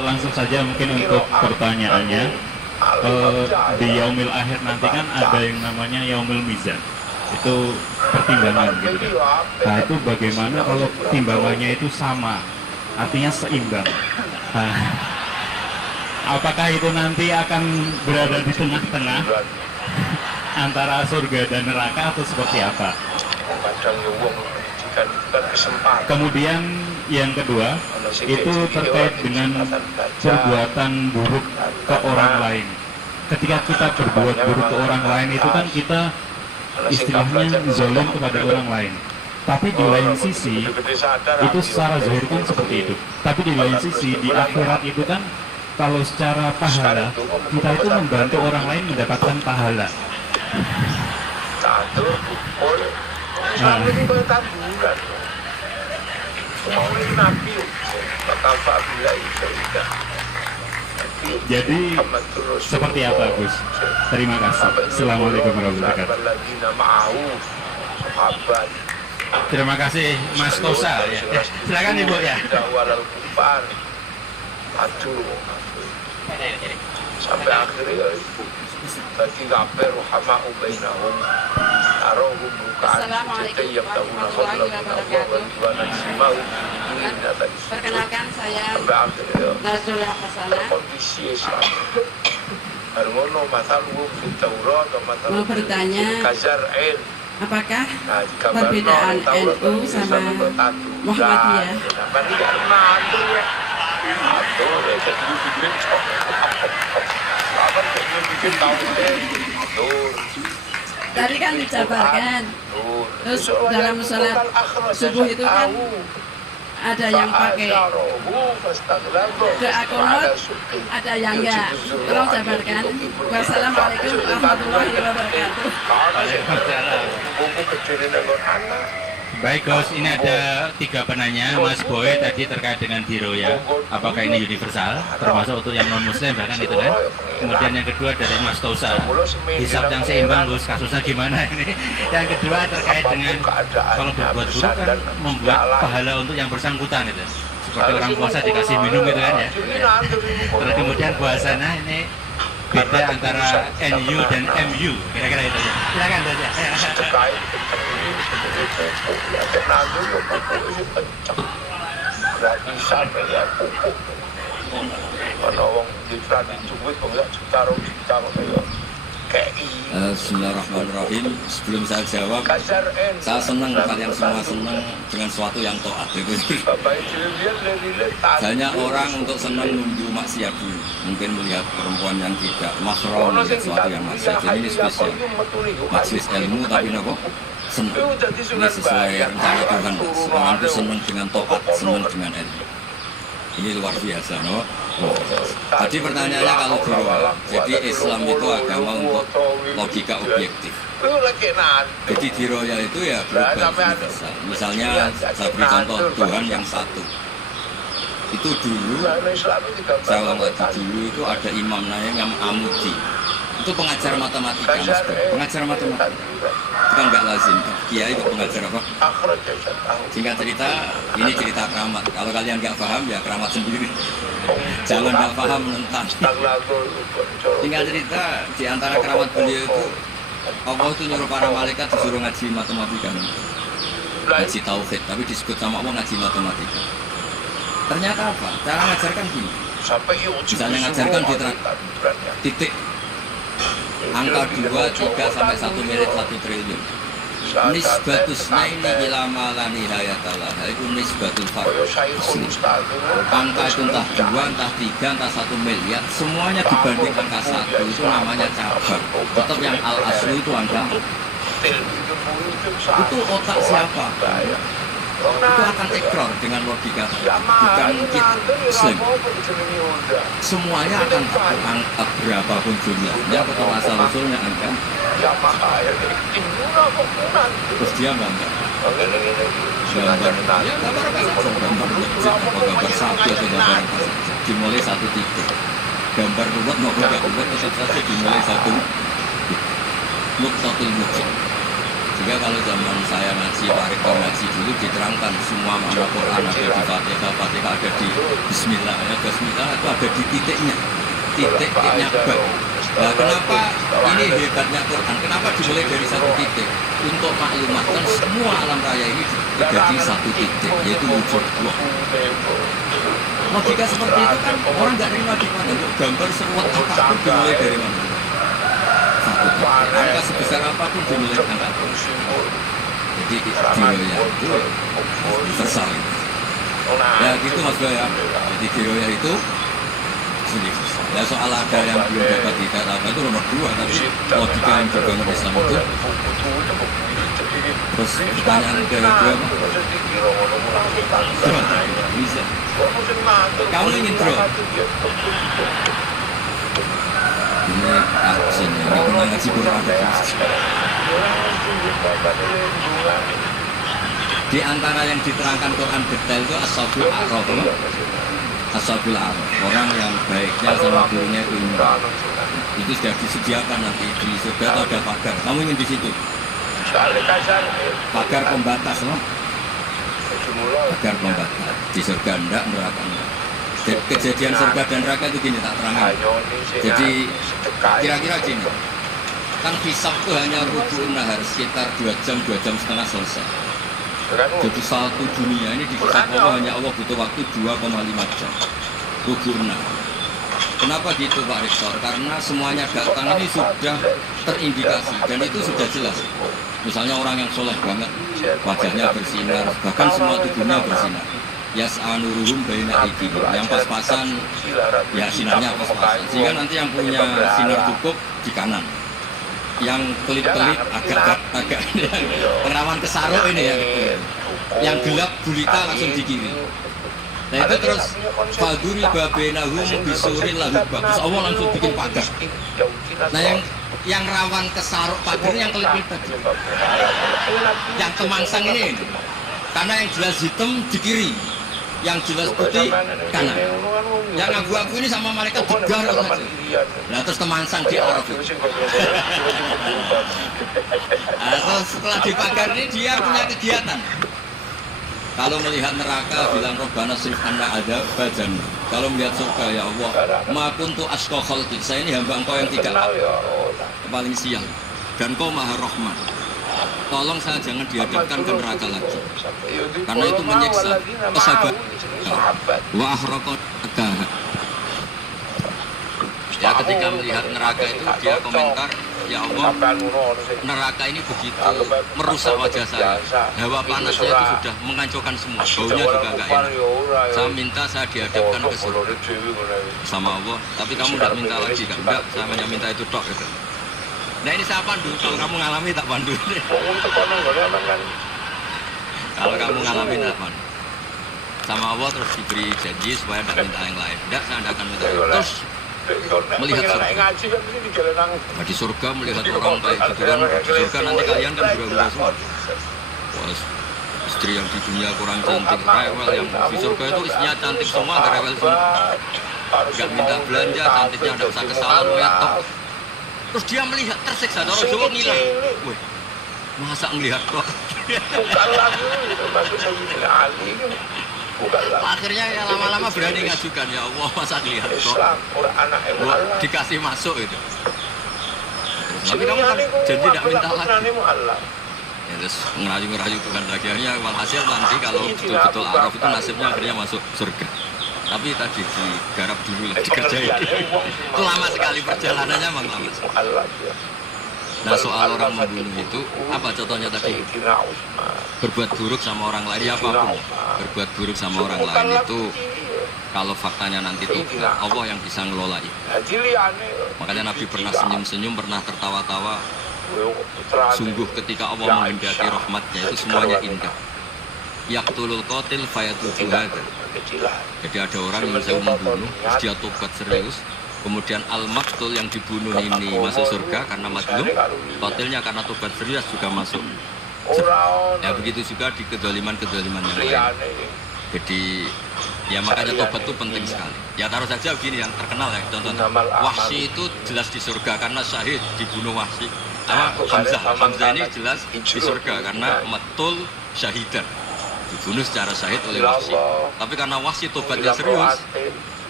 langsung saja mungkin untuk pertanyaannya. Di Yaumil Akhir nanti kan ada yang namanya Yaumil Mizan. Itu pertimbangan gitu kan. Nah, itu bagaimana kalau timbangannya itu sama, artinya seimbang. Nah, apakah itu nanti akan berada di tengah-tengah antara surga dan neraka atau seperti apa? Kemudian yang kedua itu terkait dengan perbuatan buruk ke orang lain. Ketika kita berbuat buruk ke orang lain itu kan kita istilahnya zalim kepada orang lain. Tapi di lain sisi itu secara zahir kan seperti itu. Tapi di lain sisi di akhirat itu kan kalau secara pahala kita itu membantu orang lain mendapatkan pahala. Jadi seperti apa Gus? Terima kasih. Assalamualaikum warahmatullahi wabarakatuh. Terima kasih Mas Tosa ya. Silakan Ibu ya. Sampai akhirnya bagi kafir hamau bainahum arohum Assalamualaikum warahmatullahi wabarakatuh. Perkenalkan saya Nazrullah Hasanah. Mau bertanya, apakah perbedaan NU sama Muhammadiyah? Tadi kan dijabarkan. Terus dalam sholat subuh itu kan ada yang pakai doa kunut, ada yang enggak. Tolong jabarkan. Wassalamualaikum warahmatullahi wabarakatuh. Baik Gus, ini ada 3 penanya. Mas Boy tadi terkait dengan diroya, apakah ini universal, termasuk untuk yang non muslim bahkan itu kan. Kemudian yang kedua dari Mas Tosa, hisab yang seimbang Gus, kasusnya gimana ini. Yang kedua terkait dengan kalau berbuat buruk kan membuat pahala untuk yang bersangkutan itu, seperti orang puasa dikasih minum gitu kan ya. Terus kemudian puasanya ini beda antara NU dan MU, kira-kira itu ya. Silakan saja. Gratisan ya pupuk. Ana wong ditrani duit kok ya juta ya. Bismillahirrahmanirrahim. Sebelum saya jawab, saya senang kalian semua senang dengan sesuatu yang taat. Banyak orang untuk senang nunggu maksiat dulu, mungkin melihat perempuan yang tidak mahram, melihat sesuatu yang maksiat. Jadi ini spesial, majelis ilmu tapi nopo senang. Ini sesuai rencana Tuhan. Orang itu senang dengan taat, senang dengan ilmu. Ini luar biasa, no? Tadi pertanyaannya kalau diroya, jadi Islam itu agama untuk logika objektif. Jadi diroya itu ya global universal. Misalnya saya beri contoh Tuhan yang satu. Itu dulu, saya ulang lagi dulu itu ada imam namanya Amudi. Itu pengajar matematika, Mas Bro. Pengajar matematika. Itu kan nggak lazim. Kiai itu pengajar apa? Singkat cerita, ini cerita keramat. Kalau kalian nggak paham ya keramat sendiri. Jangan nggak paham menentang. Singkat cerita, di antara keramat beliau itu Allah itu nyuruh para malaikat disuruh ngaji matematika. Ngaji tauhid, tapi disebut sama Allah ngaji matematika. Ternyata apa? Cara ngajarkan gini. Misalnya ngajarkan di titik angka 2, 3 sampai 1 miliar 1 triliun. Nisbatus naini ila ma la nihayatalah. Itu nisbatul fard. Angka itu entah 2, entah 3, entah 1 miliar, semuanya dibanding angka 1 itu namanya cabang. Tetap yang al asli itu angka. Itu otak siapa? Itu akan ekor dengan logika, bukan Muslim. Semuanya akan angkat berapapun jumlahnya, betul asal usulnya angka. Terus dia bangga. Gambar sapi atau gambar apa saja, dimulai 1 titik. Gambar ruwet maupun gak ruwet tetap saja dimulai 1 nuktatul mujib. Jika kalau zaman saya ngaji, warik ngaji dulu diterangkan semua makna Quran ada di Fatihah, Fatihah ada di Bismillah, ya Bismillah itu ada di titiknya, titiknya bab. Nah, kenapa ini hebatnya Quran? Kenapa dimulai dari 1 titik? Untuk maklumatkan semua alam raya ini jadi 1 titik, yaitu wujud Allah. Logika seperti itu kan orang nggak terima gimana? Untuk gambar seruat apapun dimulai dari mana? Angka sebesar apapun dimulai angka. Jadi diroya itu universal. Ya gitu Mas Boy ya. Jadi diroya itu universal. Ya soal ada yang belum dapat dikata apa itu nomor 2, tapi logika yang dibangun Islam itu. Terus pertanyaan kedua bisa. Kamu ingin draw? Ini aksen, ini pernah ngaji Quran. Di antara yang diterangkan Quran detail itu Ashabul A'raf. Ashabul A'raf, orang yang baiknya sama gurunya itu iman. Itu sudah disediakan nanti di surga atau ada pagar. Kamu ingin di situ? Pagar pembatas, loh. Pagar pembatas di surga enggak, neraka enggak. Kejadian surga dan neraka itu gini tak terangkan. Jadi kira-kira gini, kan hisab itu hanya rubu'un nahar, sekitar 2 jam, 2 jam setengah selesai. Jadi 1 dunia ini dihisab Allah, hanya Allah butuh waktu 2,5 jam. Rubu'un nahar. Kenapa gitu Pak Rektor? Karena semuanya datang ini sudah terindikasi dan itu sudah jelas. Misalnya orang yang soleh banget, wajahnya bersinar, bahkan semua tubuhnya bersinar. Yas'anuruhum baina aydihim, yang pas-pasan ya sinarnya pas-pasan, sehingga nanti yang punya sinar cukup di kanan, yang kelip-kelip agak yang pengerawan kesaruk ini ya, yang gelap gulita langsung di kiri. Nah itu terus faduri babenahum bisurin lahu bab. Terus Allah langsung bikin pagar. Nah yang rawan kesaruk pagar yang kelipit tadi. Yang kemangsang ini. Karena yang jelas hitam di kiri, yang jelas putih kanan. Yang abu-abu ini sama malaikat digaruk saja. Nah terus kemangsang di Araf. Nah, setelah dipagar ini dia punya kegiatan. Kalau melihat neraka bilang Robbana sirif anna ada badan. Kalau melihat surga ya Allah, ma kuntu asqa khalqik. Saya ini hamba Engkau yang tidak paling sial dan Kau Maha Rahman. Tolong saya jangan dihadapkan ke neraka lagi. Karena itu menyiksa kesabaran. Wa ahraqa agaha. Ya ketika melihat neraka itu dia komentar, ya Allah, neraka ini begitu merusak wajah saya. Hawa panasnya itu sudah menghancurkan semua. Baunya juga enggak enak. Saya minta saya dihadapkan ke surga sama Allah. Tapi kamu tidak minta lagi kan? Enggak, saya hanya minta itu tok gitu. Nah ini saya pandu. Kalau kamu ngalami tak pandu. Kalau kamu ngalami tak pandu. Sama Allah terus diberi janji supaya tidak minta yang lain. Tidak, saya tidak akan minta. Terus melihat surga. Nah, di surga melihat orang baik gitu kan. Di surga nanti kalian kan gura-gura semua. Wah, istri yang di dunia kurang cantik, rewel. Yang di surga itu istrinya cantik semua, gak rewel semua. Gak minta belanja, cantiknya tidak usah kesalahan, wetok. Terus dia melihat tersiksa, orang Jawa ngilang. Wih, masa melihat kok? Akhirnya ya lama-lama berani ngajukan, ya Allah masa lihat kok dikasih masuk itu. Tapi kamu kan janji tidak minta lagi. Ya, terus ngerayu-ngerayu bukan lagi. Akhirnya walhasil nanti kalau betul-betul Araf itu nasibnya akhirnya masuk surga. Tapi tadi digarap dulu lah, dikerjain. Itu lama sekali perjalanannya, memang lama sekali. Nah soal orang membunuh itu, apa contohnya tadi? Berbuat buruk sama orang lain, ya apapun. Berbuat buruk sama orang lain itu, kalau faktanya nanti itu Allah yang bisa ngelola itu. Makanya Nabi pernah senyum-senyum, pernah tertawa-tawa. Sungguh ketika Allah menghendaki rahmatnya itu semuanya indah. Yaqtulul qatil fayatul juhada. Jadi ada orang yang saya membunuh, dia tobat serius. Kemudian al-maqtul yang dibunuh ini masuk surga karena mazlum, qatilnya karena tobat serius juga masuk. Ya begitu juga di kedoliman-kedoliman yang lain. Jadi ya makanya tobat itu penting sekali. Ya taruh saja begini yang terkenal ya, contohnya Wahsy itu jelas di surga karena syahid dibunuh Wahsy. Hamzah ini jelas di surga karena matul syahidan, dibunuh secara syahid oleh Wahsy. Tapi karena Wahsy tobatnya serius,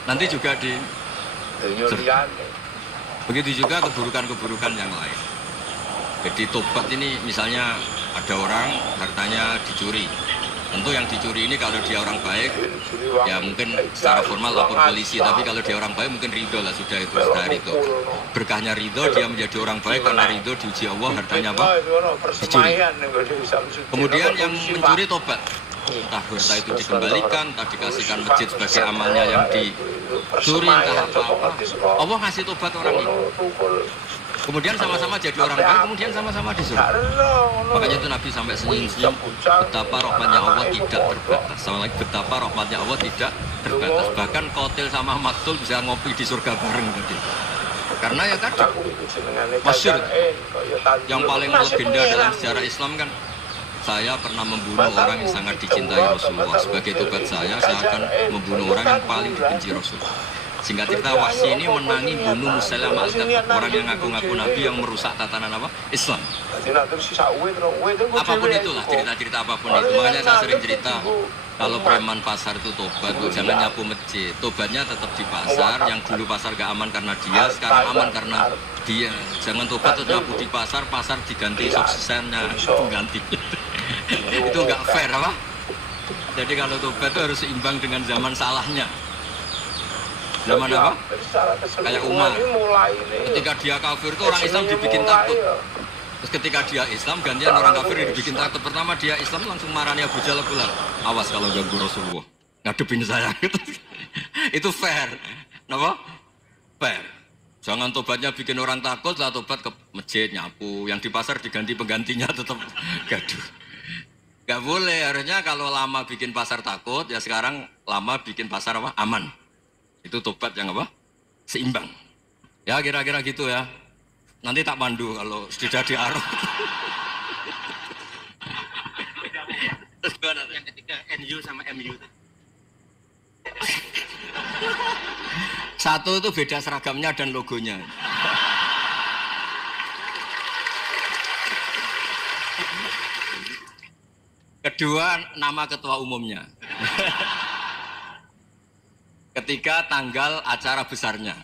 nanti juga di surga. Begitu juga keburukan-keburukan yang lain. Jadi tobat ini misalnya ada orang hartanya dicuri. Tentu yang dicuri ini kalau dia orang baik, ya mungkin secara formal lapor polisi. Tapi kalau dia orang baik mungkin ridho lah, sudah itu sudah ridho. Berkahnya ridho, dia menjadi orang baik karena ridho diuji Allah, hartanya apa? Dicuri. Kemudian yang mencuri tobat. Entah harta itu dikembalikan, entah dikasihkan masjid sebagai amalnya yang dicuri, entah apa-apa. Allah ngasih tobat orang ini. Kemudian sama-sama jadi orang baik, kemudian sama-sama di surga. Makanya itu Nabi sampai senyum-senyum, betapa rahmatnya Allah tidak terbatas. Sama lagi, betapa rahmatnya Allah tidak terbatas. Bahkan qatil sama maktul bisa ngopi di surga bareng tadi. Karena ya tadi, masyhur, yang paling legenda dalam sejarah Islam kan, saya pernah membunuh orang yang sangat dicintai Rasulullah. Sebagai tobat saya akan membunuh orang yang paling dibenci Rasulullah. Singkat cerita, Wahsy ini menangi bunuh Musailamah al-Kadzdzab, orang yang ngaku-ngaku Nabi yang merusak tatanan apa? Islam. Apapun itulah, cerita-cerita apapun itu. Makanya saya sering cerita, kalau preman pasar itu tobat, jangan nyapu masjid. Tobatnya tetap di pasar, yang dulu pasar gak aman karena dia, sekarang aman karena dia. Jangan tobat terus nyapu di pasar, pasar diganti suksesannya, ganti. Itu gak fair apa? Jadi kalau tobat itu harus seimbang dengan zaman salahnya. Zaman apa? Kayak Umar. Ketika dia kafir itu orang Islam dibikin takut. Terus ketika dia Islam, gantian orang kafir dibikin takut. Pertama dia Islam langsung marahnya Abu Jahal pulang. Awas kalau ganggu Rasulullah, ngadepin saya. Itu fair. Kenapa? Fair. Jangan tobatnya bikin orang takut, lah tobat ke masjid nyapu. Yang di pasar diganti penggantinya tetap gaduh. Gak boleh, harusnya kalau lama bikin pasar takut, ya sekarang lama bikin pasar apa? Aman. Itu tobat yang apa? Seimbang. Ya kira-kira gitu ya. Nanti tak pandu kalau sudah diarah. Yang ketiga NU sama MU. Satu itu beda seragamnya dan logonya. Kedua, nama ketua umumnya. Ketiga, tanggal acara besarnya.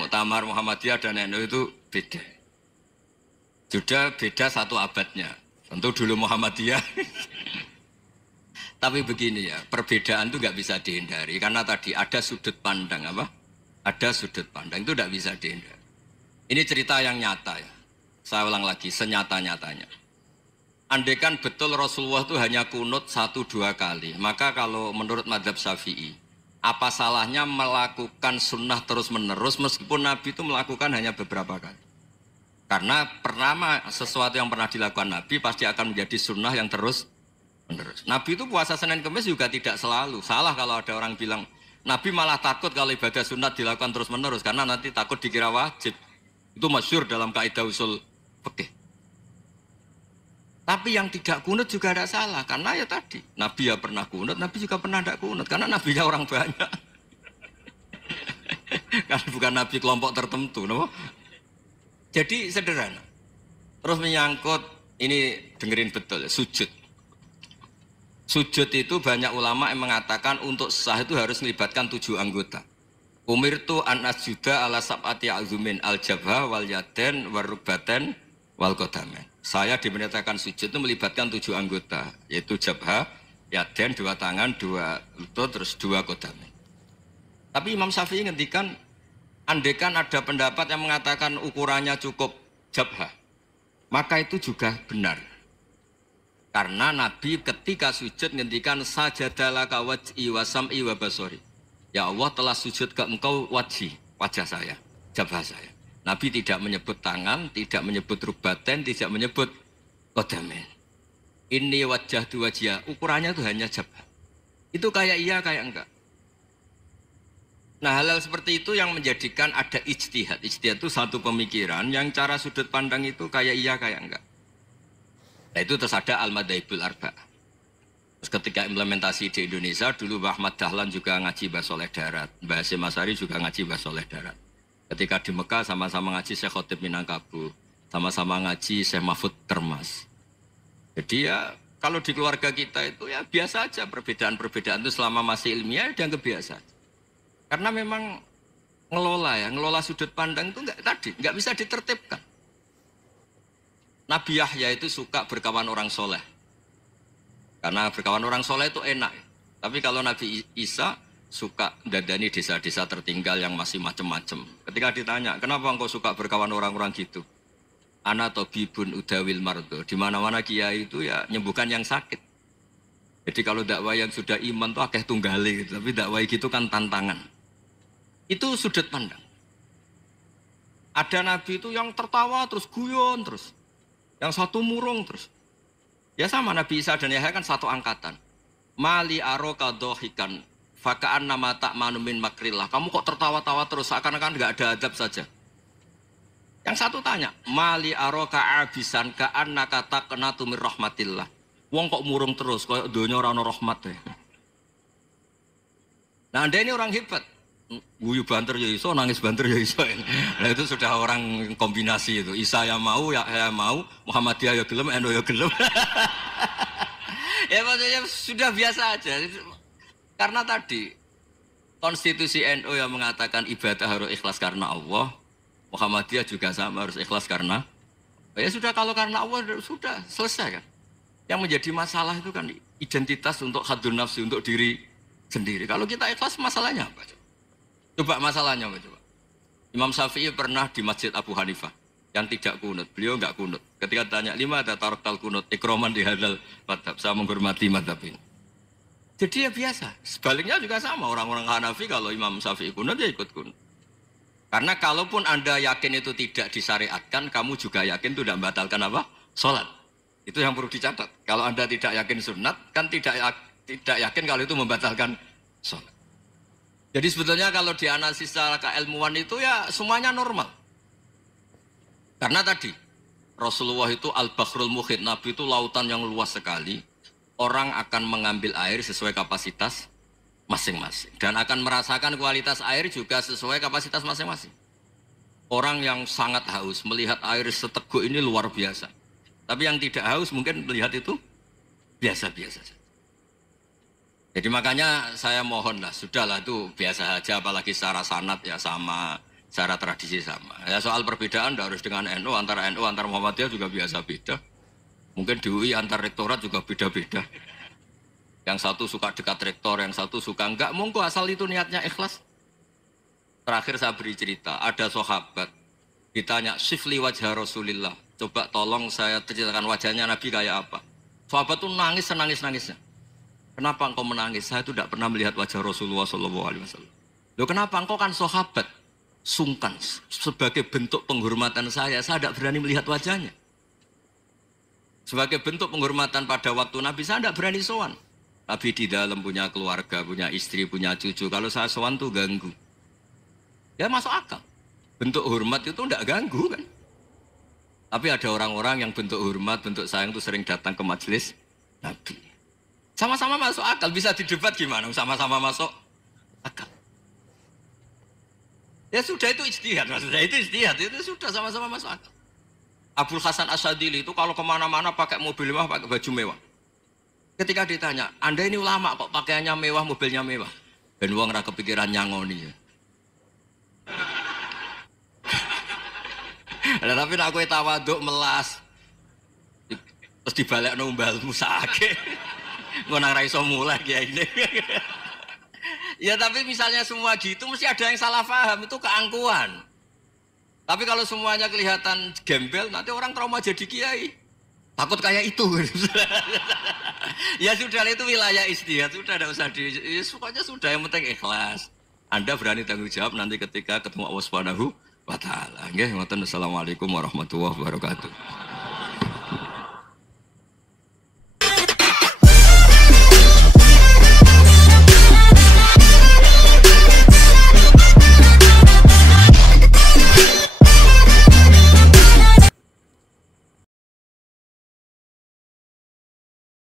Muktamar Muhammadiyah dan NU itu beda. Sudah beda satu abadnya. Tentu dulu Muhammadiyah. Tapi begini ya, perbedaan itu nggak bisa dihindari. Karena tadi ada sudut pandang apa? Ada sudut pandang itu nggak bisa dihindari. Ini cerita yang nyata ya. Saya ulang lagi, senyata-nyatanya. Andaikan betul Rasulullah itu hanya kunut 1-2 kali, maka kalau menurut mazhab Syafi'i, apa salahnya melakukan sunnah terus-menerus meskipun Nabi itu melakukan hanya beberapa kali? Karena pertama sesuatu yang pernah dilakukan Nabi pasti akan menjadi sunnah yang terus-menerus. Nabi itu puasa Senin Kemis juga tidak selalu. Salah kalau ada orang bilang, Nabi malah takut kalau ibadah sunat dilakukan terus-menerus karena nanti takut dikira wajib. Itu masyhur dalam kaidah usul fikih. Tapi yang tidak kunut juga tidak salah, karena ya tadi, Nabi ya pernah kunut, Nabi juga pernah tidak kunut, karena Nabinya orang banyak. Kan bukan Nabi kelompok tertentu, no? Jadi sederhana. Terus menyangkut, ini dengerin betul, sujud. Sujud itu banyak ulama yang mengatakan untuk sah itu harus melibatkan 7 anggota. Umirtu an asjuda ala sab'ati azumin al-jabha wal yaden warrubaten wal qadamen. Saya diperintahkan sujud itu melibatkan 7 anggota, yaitu jabha, yaden, 2 tangan, 2 lutut, terus 2 qadamen. Tapi Imam Syafi'i ngendikan, andaikan ada pendapat yang mengatakan ukurannya cukup jabha, maka itu juga benar. Karena Nabi ketika sujud ngendikan sajadalaka wajhi wa sam'i wa basori. Ya Allah telah sujud ke engkau wajah saya, jabha saya. Nabi tidak menyebut tangan, tidak menyebut rubaten, tidak menyebut qadamen. Ini wajah dua wajah, ukurannya itu hanya jabha. Itu kayak iya, kayak enggak. Nah hal-hal seperti itu yang menjadikan ada ijtihad. Ijtihad itu satu pemikiran yang cara sudut pandang itu kayak iya, kayak enggak. Nah itu terus ada al-madhaibul arba'ah. Terus ketika implementasi di Indonesia, dulu Mbah Ahmad Dahlan juga ngaji Mbah Soleh Darat, Mbah Hasyim Asy'ari juga ngaji Mbah Soleh Darat. Ketika di Mekah sama-sama ngaji Syekh Khotib Minangkabau, sama-sama ngaji Syekh Mahfud Termas. Jadi ya kalau di keluarga kita itu ya biasa aja, perbedaan-perbedaan itu selama masih ilmiah dianggap biasa. Karena memang ngelola sudut pandang itu nggak bisa ditertibkan. Nabi Yahya itu suka berkawan orang soleh. Karena berkawan orang soleh itu enak. Tapi kalau Nabi Isa suka dadani desa-desa tertinggal yang masih macam-macam. Ketika ditanya, kenapa engkau suka berkawan orang-orang gitu? Ana tabibun udawil mardo. Di mana-mana kiai itu ya nyembuhkan yang sakit. Jadi kalau dakwah yang sudah iman tuh akeh tunggale gitu. Tapi dakwah gitu kan tantangan. Itu sudut pandang. Ada nabi itu yang tertawa terus guyon terus. Yang satu murung terus. Ya sama Nabi Isa dan Yahya kan satu angkatan. Mali aroka dohikan fakaan nama tak manumin makrillah. Kamu kok tertawa-tawa terus, seakan-akan nggak ada adab saja. Yang satu tanya, mali aroka abisan kaan nakata kena tumir rahmatillah. Wong kok murung terus, kok dunia orang rahmat ya. Nah anda ini orang hebat. Guyu banter ya iso, nangis banter ya iso. Nah itu sudah orang kombinasi itu. Isa ya mau, ya mau, Muhammadiyah ya gelem, NU ya gelem. Ya maksudnya sudah biasa aja. Karena tadi konstitusi NU yang mengatakan ibadah harus ikhlas karena Allah, Muhammadiyah juga sama harus ikhlas karena ya sudah, kalau karena Allah sudah selesai kan. Yang menjadi masalah itu kan identitas untuk hadun nafsi, untuk diri sendiri. Kalau kita ikhlas masalahnya apa? Coba masalahnya apa coba? Imam Syafi'i pernah di Masjid Abu Hanifah yang tidak kunut, beliau enggak kunut. Ketika tanya 5 ada tarakal kunut, ikroman di hadal madhab, saya menghormati madhab ini. Jadi ya biasa. Sebaliknya juga sama, orang-orang Hanafi kalau Imam Syafi'i kunut ya ikut kunut. Karena kalaupun Anda yakin itu tidak disyariatkan, kamu juga yakin itu tidak membatalkan apa? Sholat. Itu yang perlu dicatat. Kalau Anda tidak yakin sunat, kan tidak yakin kalau itu membatalkan sholat. Jadi sebetulnya kalau dianalisis secara keilmuan itu ya semuanya normal. Karena tadi Rasulullah itu al-bahrul muhit, Nabi itu lautan yang luas sekali. Orang akan mengambil air sesuai kapasitas masing-masing dan akan merasakan kualitas air juga sesuai kapasitas masing-masing. Orang yang sangat haus melihat air seteguk ini luar biasa. Tapi yang tidak haus mungkin melihat itu biasa-biasa saja. Jadi makanya saya mohonlah, sudahlah itu biasa saja, apalagi secara sanad ya sama, secara tradisi sama. Ya soal perbedaan harus dengan NU, antara Muhammadiyah juga biasa beda. Mungkin di UI antar rektorat juga beda-beda. Yang satu suka dekat rektor, yang satu suka enggak. Monggo asal itu niatnya ikhlas. Terakhir saya beri cerita, ada sahabat ditanya, "Sifli wajah Rasulillah." Coba tolong saya ceritakan wajahnya Nabi kayak apa. Sahabat tuh nangis senangis-nangisnya. Kenapa engkau menangis? Saya itu tidak pernah melihat wajah Rasulullah SAW. Loh kenapa? Engkau kan sahabat. Sungkan. Sebagai bentuk penghormatan saya tidak berani melihat wajahnya. Sebagai bentuk penghormatan pada waktu Nabi, saya tidak berani sowan. Nabi di dalam punya keluarga, punya istri, punya cucu. Kalau saya sowan tuh ganggu. Ya masuk akal. Bentuk hormat itu tidak ganggu kan. Tapi ada orang-orang yang bentuk hormat, bentuk sayang itu sering datang ke majelis Nabi. Sama-sama masuk akal, bisa didebat gimana? Sama-sama masuk akal. Ya sudah itu ijtihad, maksudnya itu ijtihad, itu sudah sama-sama masuk akal. Abul Hasan Asyadili itu kalau kemana-mana pakai mobil mewah, pakai baju mewah. Ketika ditanya, Anda ini ulama kok pakaiannya mewah, mobilnya mewah. Dan uang ra kepikiran nyangoni ya. Nah, tapi aku tawaduk melas. Terus dibalik numbalmu sakit. Ngonang ra iso mulai kayak gini. Ya tapi misalnya semua gitu mesti ada yang salah paham, itu keangkuhan. Tapi kalau semuanya kelihatan gembel, nanti orang trauma jadi kiai. Takut kayak itu. Ya sudah, itu wilayah ijtihad, sudah tidak usah ya, pokoknya sudah, yang penting ikhlas. Anda berani tanggung jawab nanti ketika ketemu Allah Subhanahu wa taala. Nggih, ngoten. Assalamualaikum warahmatullahi wabarakatuh.